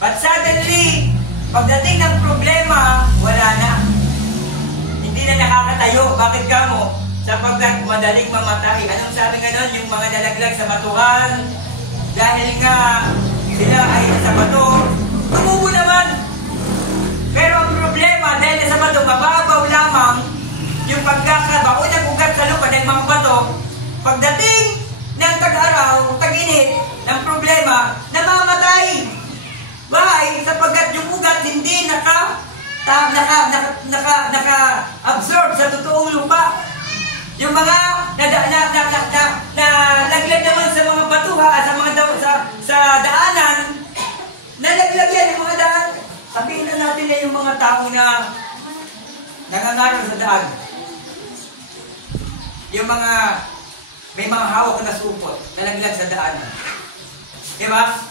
But suddenly, pagdating ng problema, wala na. Hindi na nakakatayo. Bakit kamo? Sapagkat madaling mamatay. Anong sabi nga nun? Yung mga nalaglag sa batuhan, dahil nga sila ay sa bato, tumubo naman. Pero ang problema, dahil sa bato, mababaw lamang yung pagkakaba o nagugat sa lupa ng mga bato. Pagdating ng tag-araw, tag-init, ng problema, namamatay. Why? Sapagkat yung ugat hindi naka-absorb sa totoong lupa. Yung mga nalaglag naman sa mga batuha, sa daanan, nalaglag yan yung mga daan. Sabihin na natin na yung mga tao na nangangaral sa daan. Yung mga may mga hawak na supot, nalaglag sa daanan. Diba?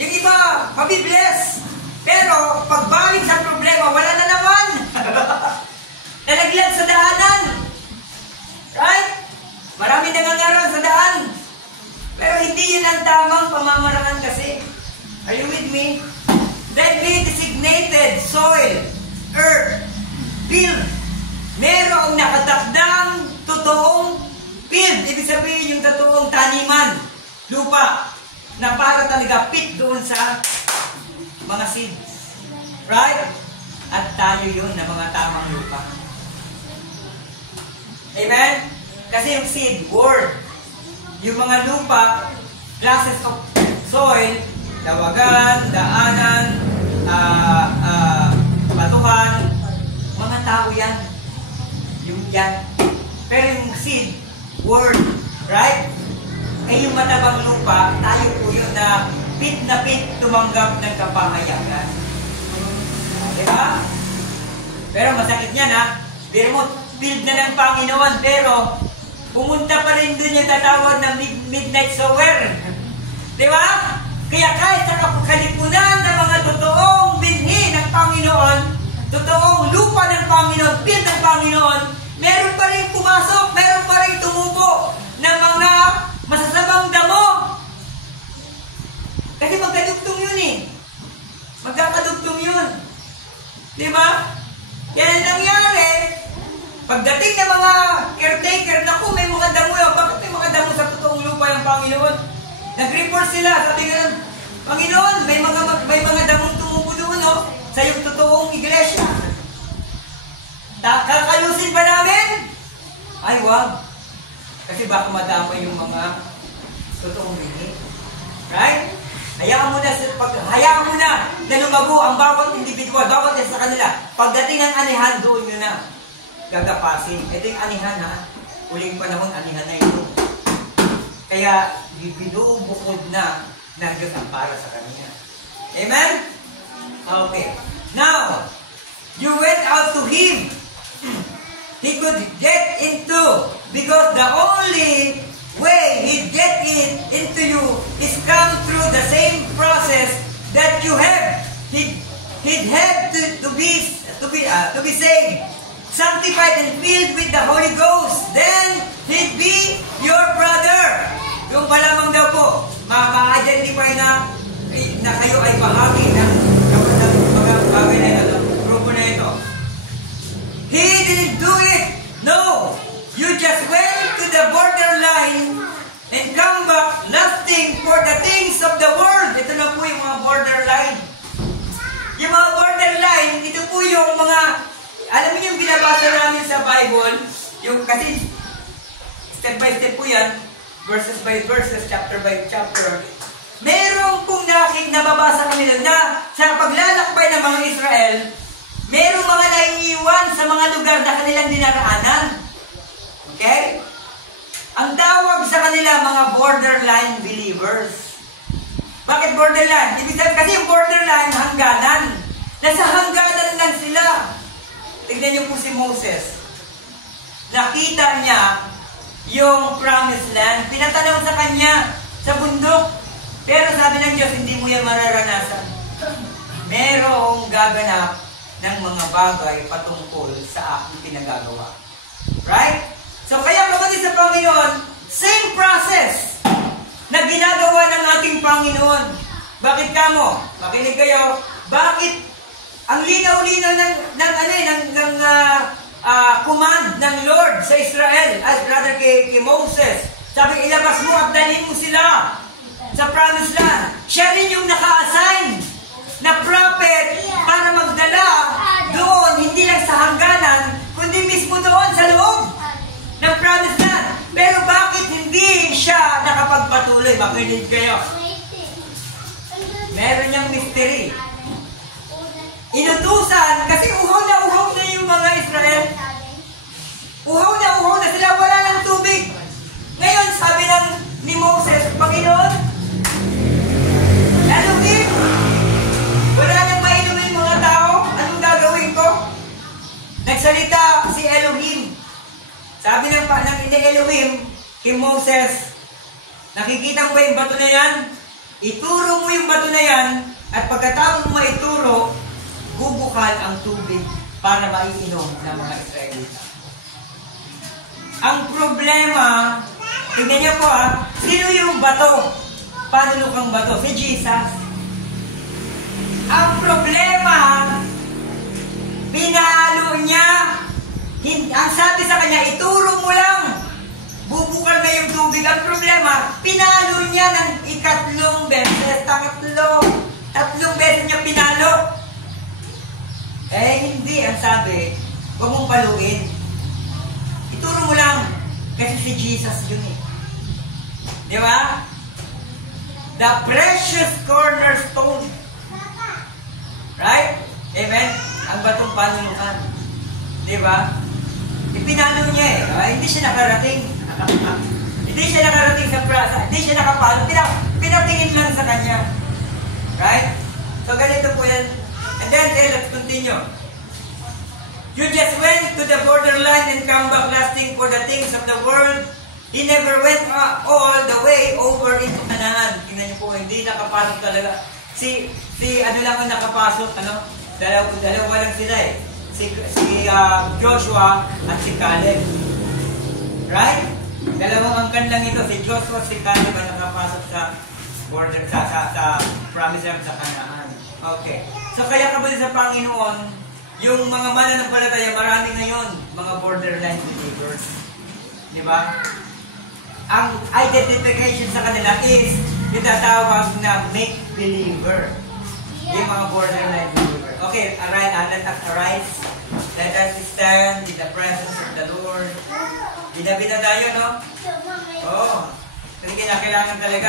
Yung iba, mabibless. Pero, pagbalik sa problema, wala na naman. Nalaglag sa daanan. Right? Marami nangangaral sa daan. Pero hindi yun ang tamang pamamaraan kasi. Are you with me? Deadly designated soil, earth, field. Merong nakatakdang totoong field. Ibig sabihin yung totoong taniman, lupa, na para talaga pit doon sa mga seeds. Right? At tayo yun na mga tamang lupa. Amen? Kasi yung seed, word. Yung mga lupa, classes of soil, dawagan, daanan, batuhan, mga tao yan. Yung yan. Pero yung seed, word, right? Eh yung matabang lupa, tayo po yun na pit tumanggap ng kapahayagan. Diba? Pero masakit yan ha. Pero mo, build na ng Panginoon, pero pumunta pa rin doon yung tatawag na midnight sower. Diba? Kaya kahit sa kalipunan ng mga totoong binhi ng Panginoon, totoong lupa ng Panginoon, build ng Panginoon, meron pa rin pumasok, meron pa rin tumubo ng mga masasabang damo. Kasi magkadugtong yun eh. Magkakadugtong yun. Diba? Yan ang nangyari. Pagdating ng mga caretaker, naku, may mga damo yun. Bakit may mga damo sa totoong lupa ng Panginoon? Nag-report sila, sabi nga, Panginoon, may mga damong tumubo doon, no? Sa yung totoong iglesia. Kakalusin ba namin? Ay, wag. Kasi baka madama yung mga totoong binhi. Right? Hayaan mo na na lumago ang bawat individual, bawat isa sa kanila. Pagdating ng anihan, doon yun na gagapasin. Ito yung anihan ha. Uling panahon, anihan na ito. Kaya, binuubukod na ng Diyos ang para sa kanila. Amen? Okay. Now, you went out to Him. He could get into, because the only way He'd get into you is come through the same process that you have. He'd have to be saved, sanctified and filled with the Holy Ghost. Then He'd be your brother. Yung malamang daw po, ma-identify na kayo bahagi ng mga bagay na ito, grupo na ito. He didn't do it. No. You just went to the borderline and come back lusting for the things of the world. Ito na po yung mga borderline. Yung mga borderline, ito po yung mga, alam niyo yung binabasa namin sa Bible, yung kasi step by step po yan, verses by verses, chapter by chapter. Merong pong nababasa kami na sa paglalakbay ng mga Israel, merong mga naiiwan sa mga lugar na kanilang dinaraanan. Okay? Ang tawag sa kanila, mga borderline believers. Bakit borderline? Ibig sabihin, kasi yung borderline, hangganan. Nasa hangganan lang sila. Tignan niyo po si Moses. Nakita niya yung promised land. Pinatanaw sa kanya sa bundok. Pero sabi ng Diyos, hindi mo yan mararanasan. Merong gaganap ng mga bagay patungkol sa aking pinagagawa. Right? So kaya kapatid sa Panginoon, same process na ginagawa ng ating Panginoon. Bakit kamo? Makinig kayo. Bakit ang linaw-linaw ng command ng Lord sa Israel, as rather kay Moses, sabi, ilabas mo at dalhin mo sila sa promised land. Siya rin yung naka-assign na prophet para magdala doon, hindi lang sa hangganan, kundi mismo doon sa loob ng promised land. Pero bakit hindi siya nakapagpatuloy? Makinig kayo. Meron niyang mystery. Inutusan, kasi uhaw na yung mga Israel. Uhaw na sila, wala ng tubig. Ngayon, sabi ni Moses, Panginoon, Elohim, wala nang mainom yung mga tao, anong gagawin ko? Nagsalita si Elohim. Sabi ng Elohim kay Moses, nakikita mo ba yung bato na yan? Ituro mo yung bato na yan, at pagkatapos mo maituro, bubukal ang tubig para maiinom ng mga Israelita. Ang problema, tingnan niyo po sino yung bato? Panulukang bato? Si Jesus. Ang problema, pinalo niya. Ang sabi sa kanya, ituro mo lang. Bubukal na yung tubig. Ang problema, pinalo niya ng ikatlong beses. Tatlong beses niya pinalo. Hindi. Ang sabi, huwag mong paluin. Ituro mo lang. Kasi si Jesus yun eh. Di ba? The precious cornerstone. Right? Amen? Ang batong panulukan. Di ba? Ipinalo niya eh. Hindi siya nakarating. Hindi siya nakarating sa prasa. Hindi siya nakapalo. Pinatingin lang sa kanya. Right? So ganito po yan. And then, let's continue. You just went to the borderline and come back lusting for the things of the world. He never went all the way over into Canaan. Tingnan niyo po, hindi nakapasok talaga. Si ano lang ang nakapasok, dalawa lang sila eh. Si Joshua at si Caleb. Right? Dalawang angkan lang ito. Si Joshua at si Caleb ang nakapasok sa border, sa promised land sa Canaan. Okay. So kaya kapatid sa Panginoon, yung mga mananampalataya, marami ngayon, mga borderline believers. Di ba? Ang identification sa kanila is yung tatawag na make-believer. Yung mga borderline believer. Okay, let us arise. Let us stand in the presence of the Lord. Bina-bina tayo, no? Oo. Kasi kailangan talaga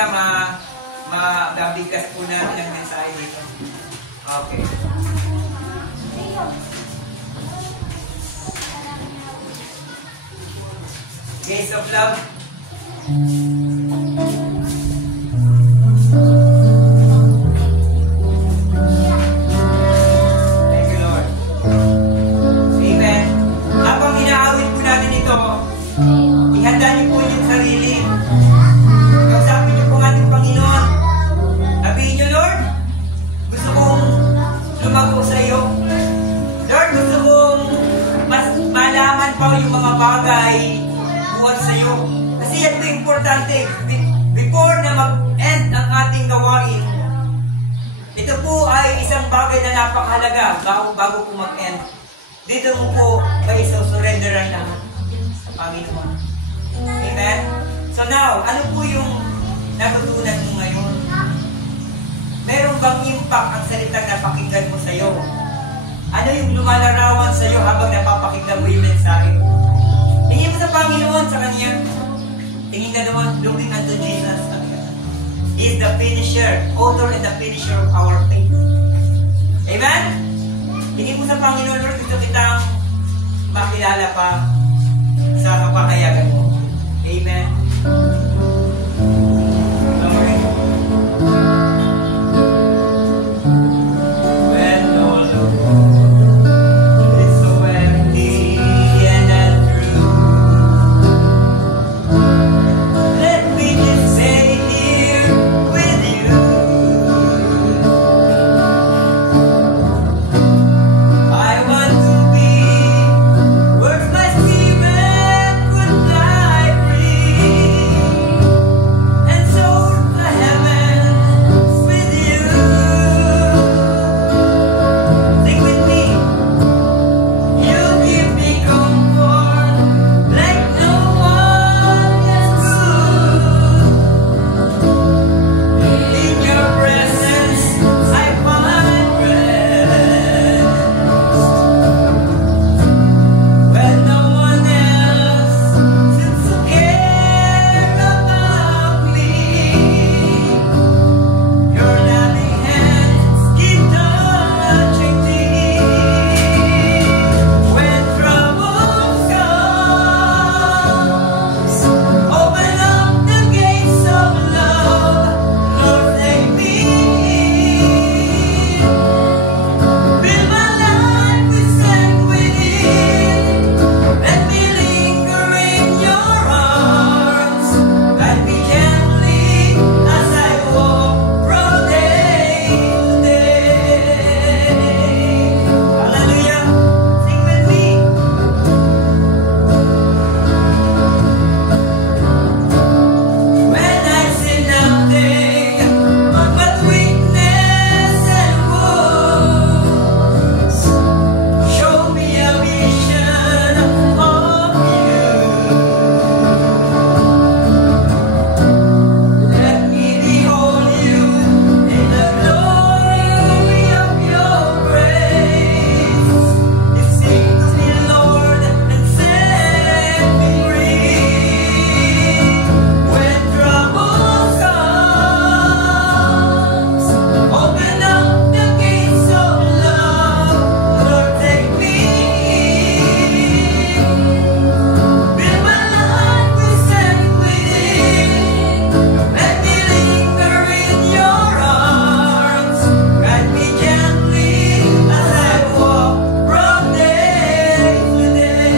mabigkas po natin ang mensahe dito. Okay. Gates of love. Thank you, Lord. Amen. Habang inaawit po natin ito, ihanda niyo po yung sarili. Kausapin niyo po ang ating Panginoon. Sabihin niyo, Lord, gusto kong lumago sa iyo. Lord, gusto kong mas malaman pa yung mga bagay buhat sa iyo. Kasi yan po importante. Before na mag-end ang ating gawain, Ito po ay isang bagay na napakahalaga bago po mag-end. Dito mo po kayo surrenderan lahat sa Panginoon. Amen? So now, ano po yung natutunan mo ngayon? Meron bang impact ang salitang napakinggan mo sa'yo? Ano yung lumalarawan sa'yo habang napapakinggan mo yung mensahe? Tingin mo sa Panginoon, sa Kanya. Tingin ka doon, looking unto Jesus. He is the finisher, author and the finisher of our faith. Amen? Tingin mo sa Panginoon, Lord, gusto kitang makilala pa sa kapahayagan mo. Amen? Glory. When all the world is so empty and untrue, let me just stay here with you. I want to be where my spirit could fly free and soar to heavens with you. Sing with me. You give me comfort like no one else could. In your presence, I find rest. When no one else seems to care about me, your loving hands keep touching me. When troubles comes, open up the gates of love, Lord, take me. Fill my life with strength within. Let me linger in your arms. Guide me gently as I walk from day to day. Hallelujah. Sing with me. When I see nothing but weakness and wounds, show me a vision of you. Let me behold you in the glory of your grace. You sing to me, Lord, and set me free. When troubles comes, open up the gates of love, Lord, take me. Fill my life with strength within. Let me linger in your arms. Guide me gently as I walk from day to day.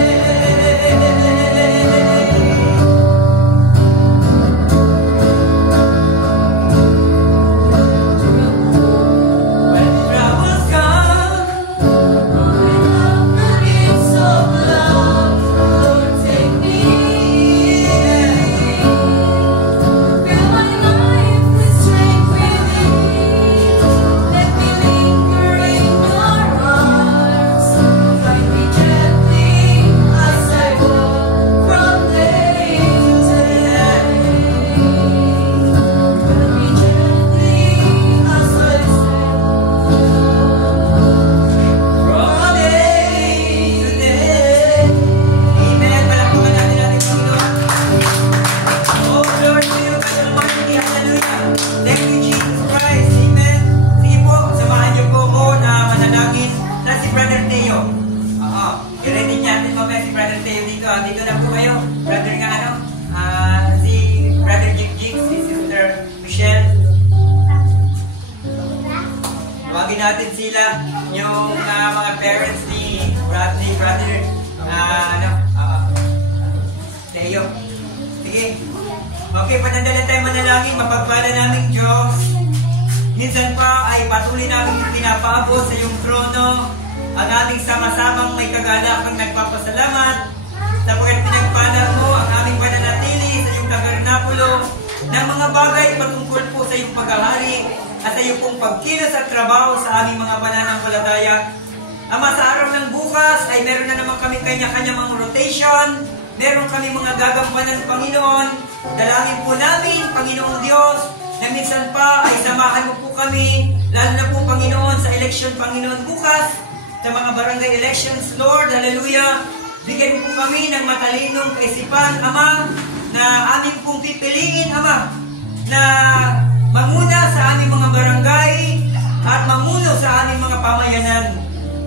When troubles come, open up the gates of love, Lord, take me. Fill my life with strength within. Let me linger in your arms. Guide me gently as I walk from day to day. Guide me gently as I from day to day. Amen. Palakpakan natin ating Panginoon. Oh, Lord, to you, God Almighty. Hallelujah. Thank you, Jesus Christ. Amen. Sige po, samahan niyo po mo na manalangin na si Brother Teo. Oo. I-ready niya natin mamaya si Brother Teo dito. Dito na po kayo. Brother nga ano? Si Brother Jig, si Sister Michelle. Tawagin natin sila, yung mga parents ni Brother Teo. Sige. Okay, panandala tayo manalangin, mapagpala naming Diyos. Minsan pa ay patuloy namin pinapaabot sa iyong trono ang ating sama-samang may kagalakang nagpapasalamat sapagkat pinagpala mo ang aming pananatili sa iyong tabernakulo ng mga bagay patungkol po sa iyong paghahari at sa iyo pong pagkilos at trabaho sa aming mga pananampalataya. Ama, sa araw ng bukas ay meron na naman kami kanya-kanya mga rotation, meron kami mga gagampanan, Panginoon. Dalangin po namin, Panginoong Diyos, na minsan pa ay samahan mo po kami, lalo na po, Panginoon, sa election, Panginoon, bukas, sa mga barangay elections, Lord, hallelujah. Bigyan mo po kami ng matalinong kaisipan, Ama, na aming pong pipiliin, Ama, na manguna sa aming mga barangay at mamuno sa aming mga pamayanan.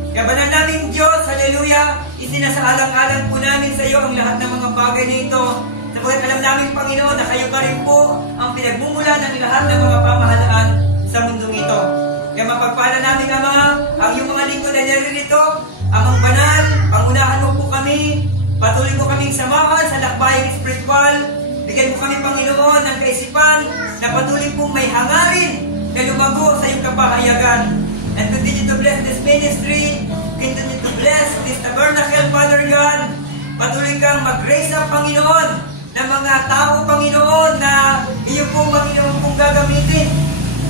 Kabanan namin Diyos, hallelujah, isinasaalang-alang po namin sa iyo ang lahat ng mga bagay nito. Sapagkat alam namin, Panginoon, na kayo pa rin po ang pinagmumula ng lahat ng mga pamahalaan sa mundong ito. Kaya mapagpala namin, Ama, ang iyong mga lingkod na naririto, amang banal, pangunahan mo po kami, patuloy mo kaming samahan sa lakbayang spiritual, bigyan mo kami, Panginoon, ng kaisipan na patuloy pong may hangarin na lumago sa iyong kapahayagan. And continue to bless this ministry, continue to bless this tabernacle, Father God. Patuloy kang mag-raise up, Panginoon, ng mga tao, Panginoon, na iyo po, Panginoon, pong gagamitin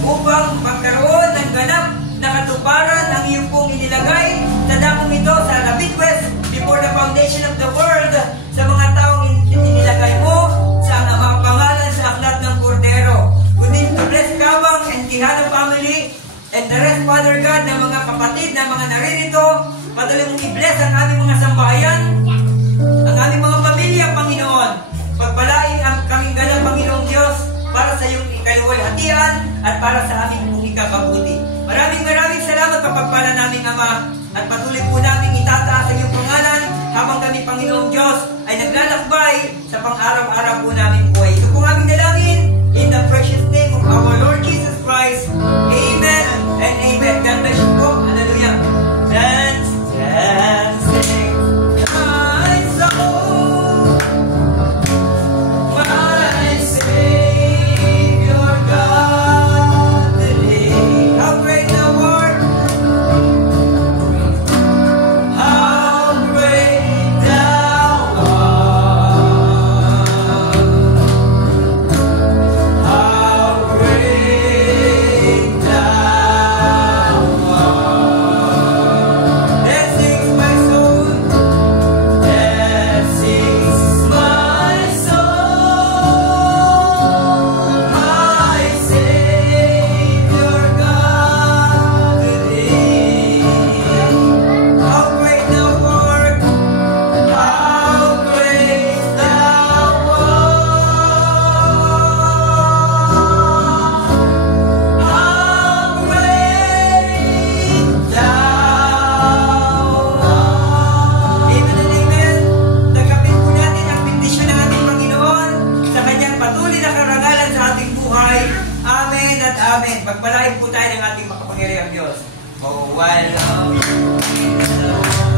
upang magkaroon ng ganap na katuparan ang iyo pong inilagay sa dakong ito sa David West before the foundation of the world, sa mga taong inilagay mo sa mga pangalan sa aklat ng Kordero. Continue to bless Kabang and Quijano family and the rest, Father God, na mga kapatid na mga naririto. Patuloy mong i-bless ang aming mga sambahayan, ang aming mga pamilya, Panginoon. Pagpalain ang kaming ganap, Panginoong Diyos, para sa iyong ikaluwalhatian at para sa aming pong ikakabuti. Maraming salamat, kapagpala naming Ama, at patuloy po namin itataas sa iyong pangalan habang kami, Panginoong Diyos, ay naglalakbay sa pang-araw-araw po namin buhay. Ito po aming dalangin in the precious name of our Lord Jesus Christ. Amen and amen. God bless you po. Hallelujah. Dance, dancing, my soul, my Savior God, today. How great thou art! How great thou art! How great thou art! That sings my soul. That sings my soul. My Savior God, today. How great thou art! How great thou art! How great thou art! Amen and amen. Tanggapin po natin ang bendisyon ng ating Panginoon sa kanyang patuloy na karangalan sa ating buhay. Amen at amen. Pagpalain po tayo ng ating makapangyarihang Diyos. Oh, I love you, Lord.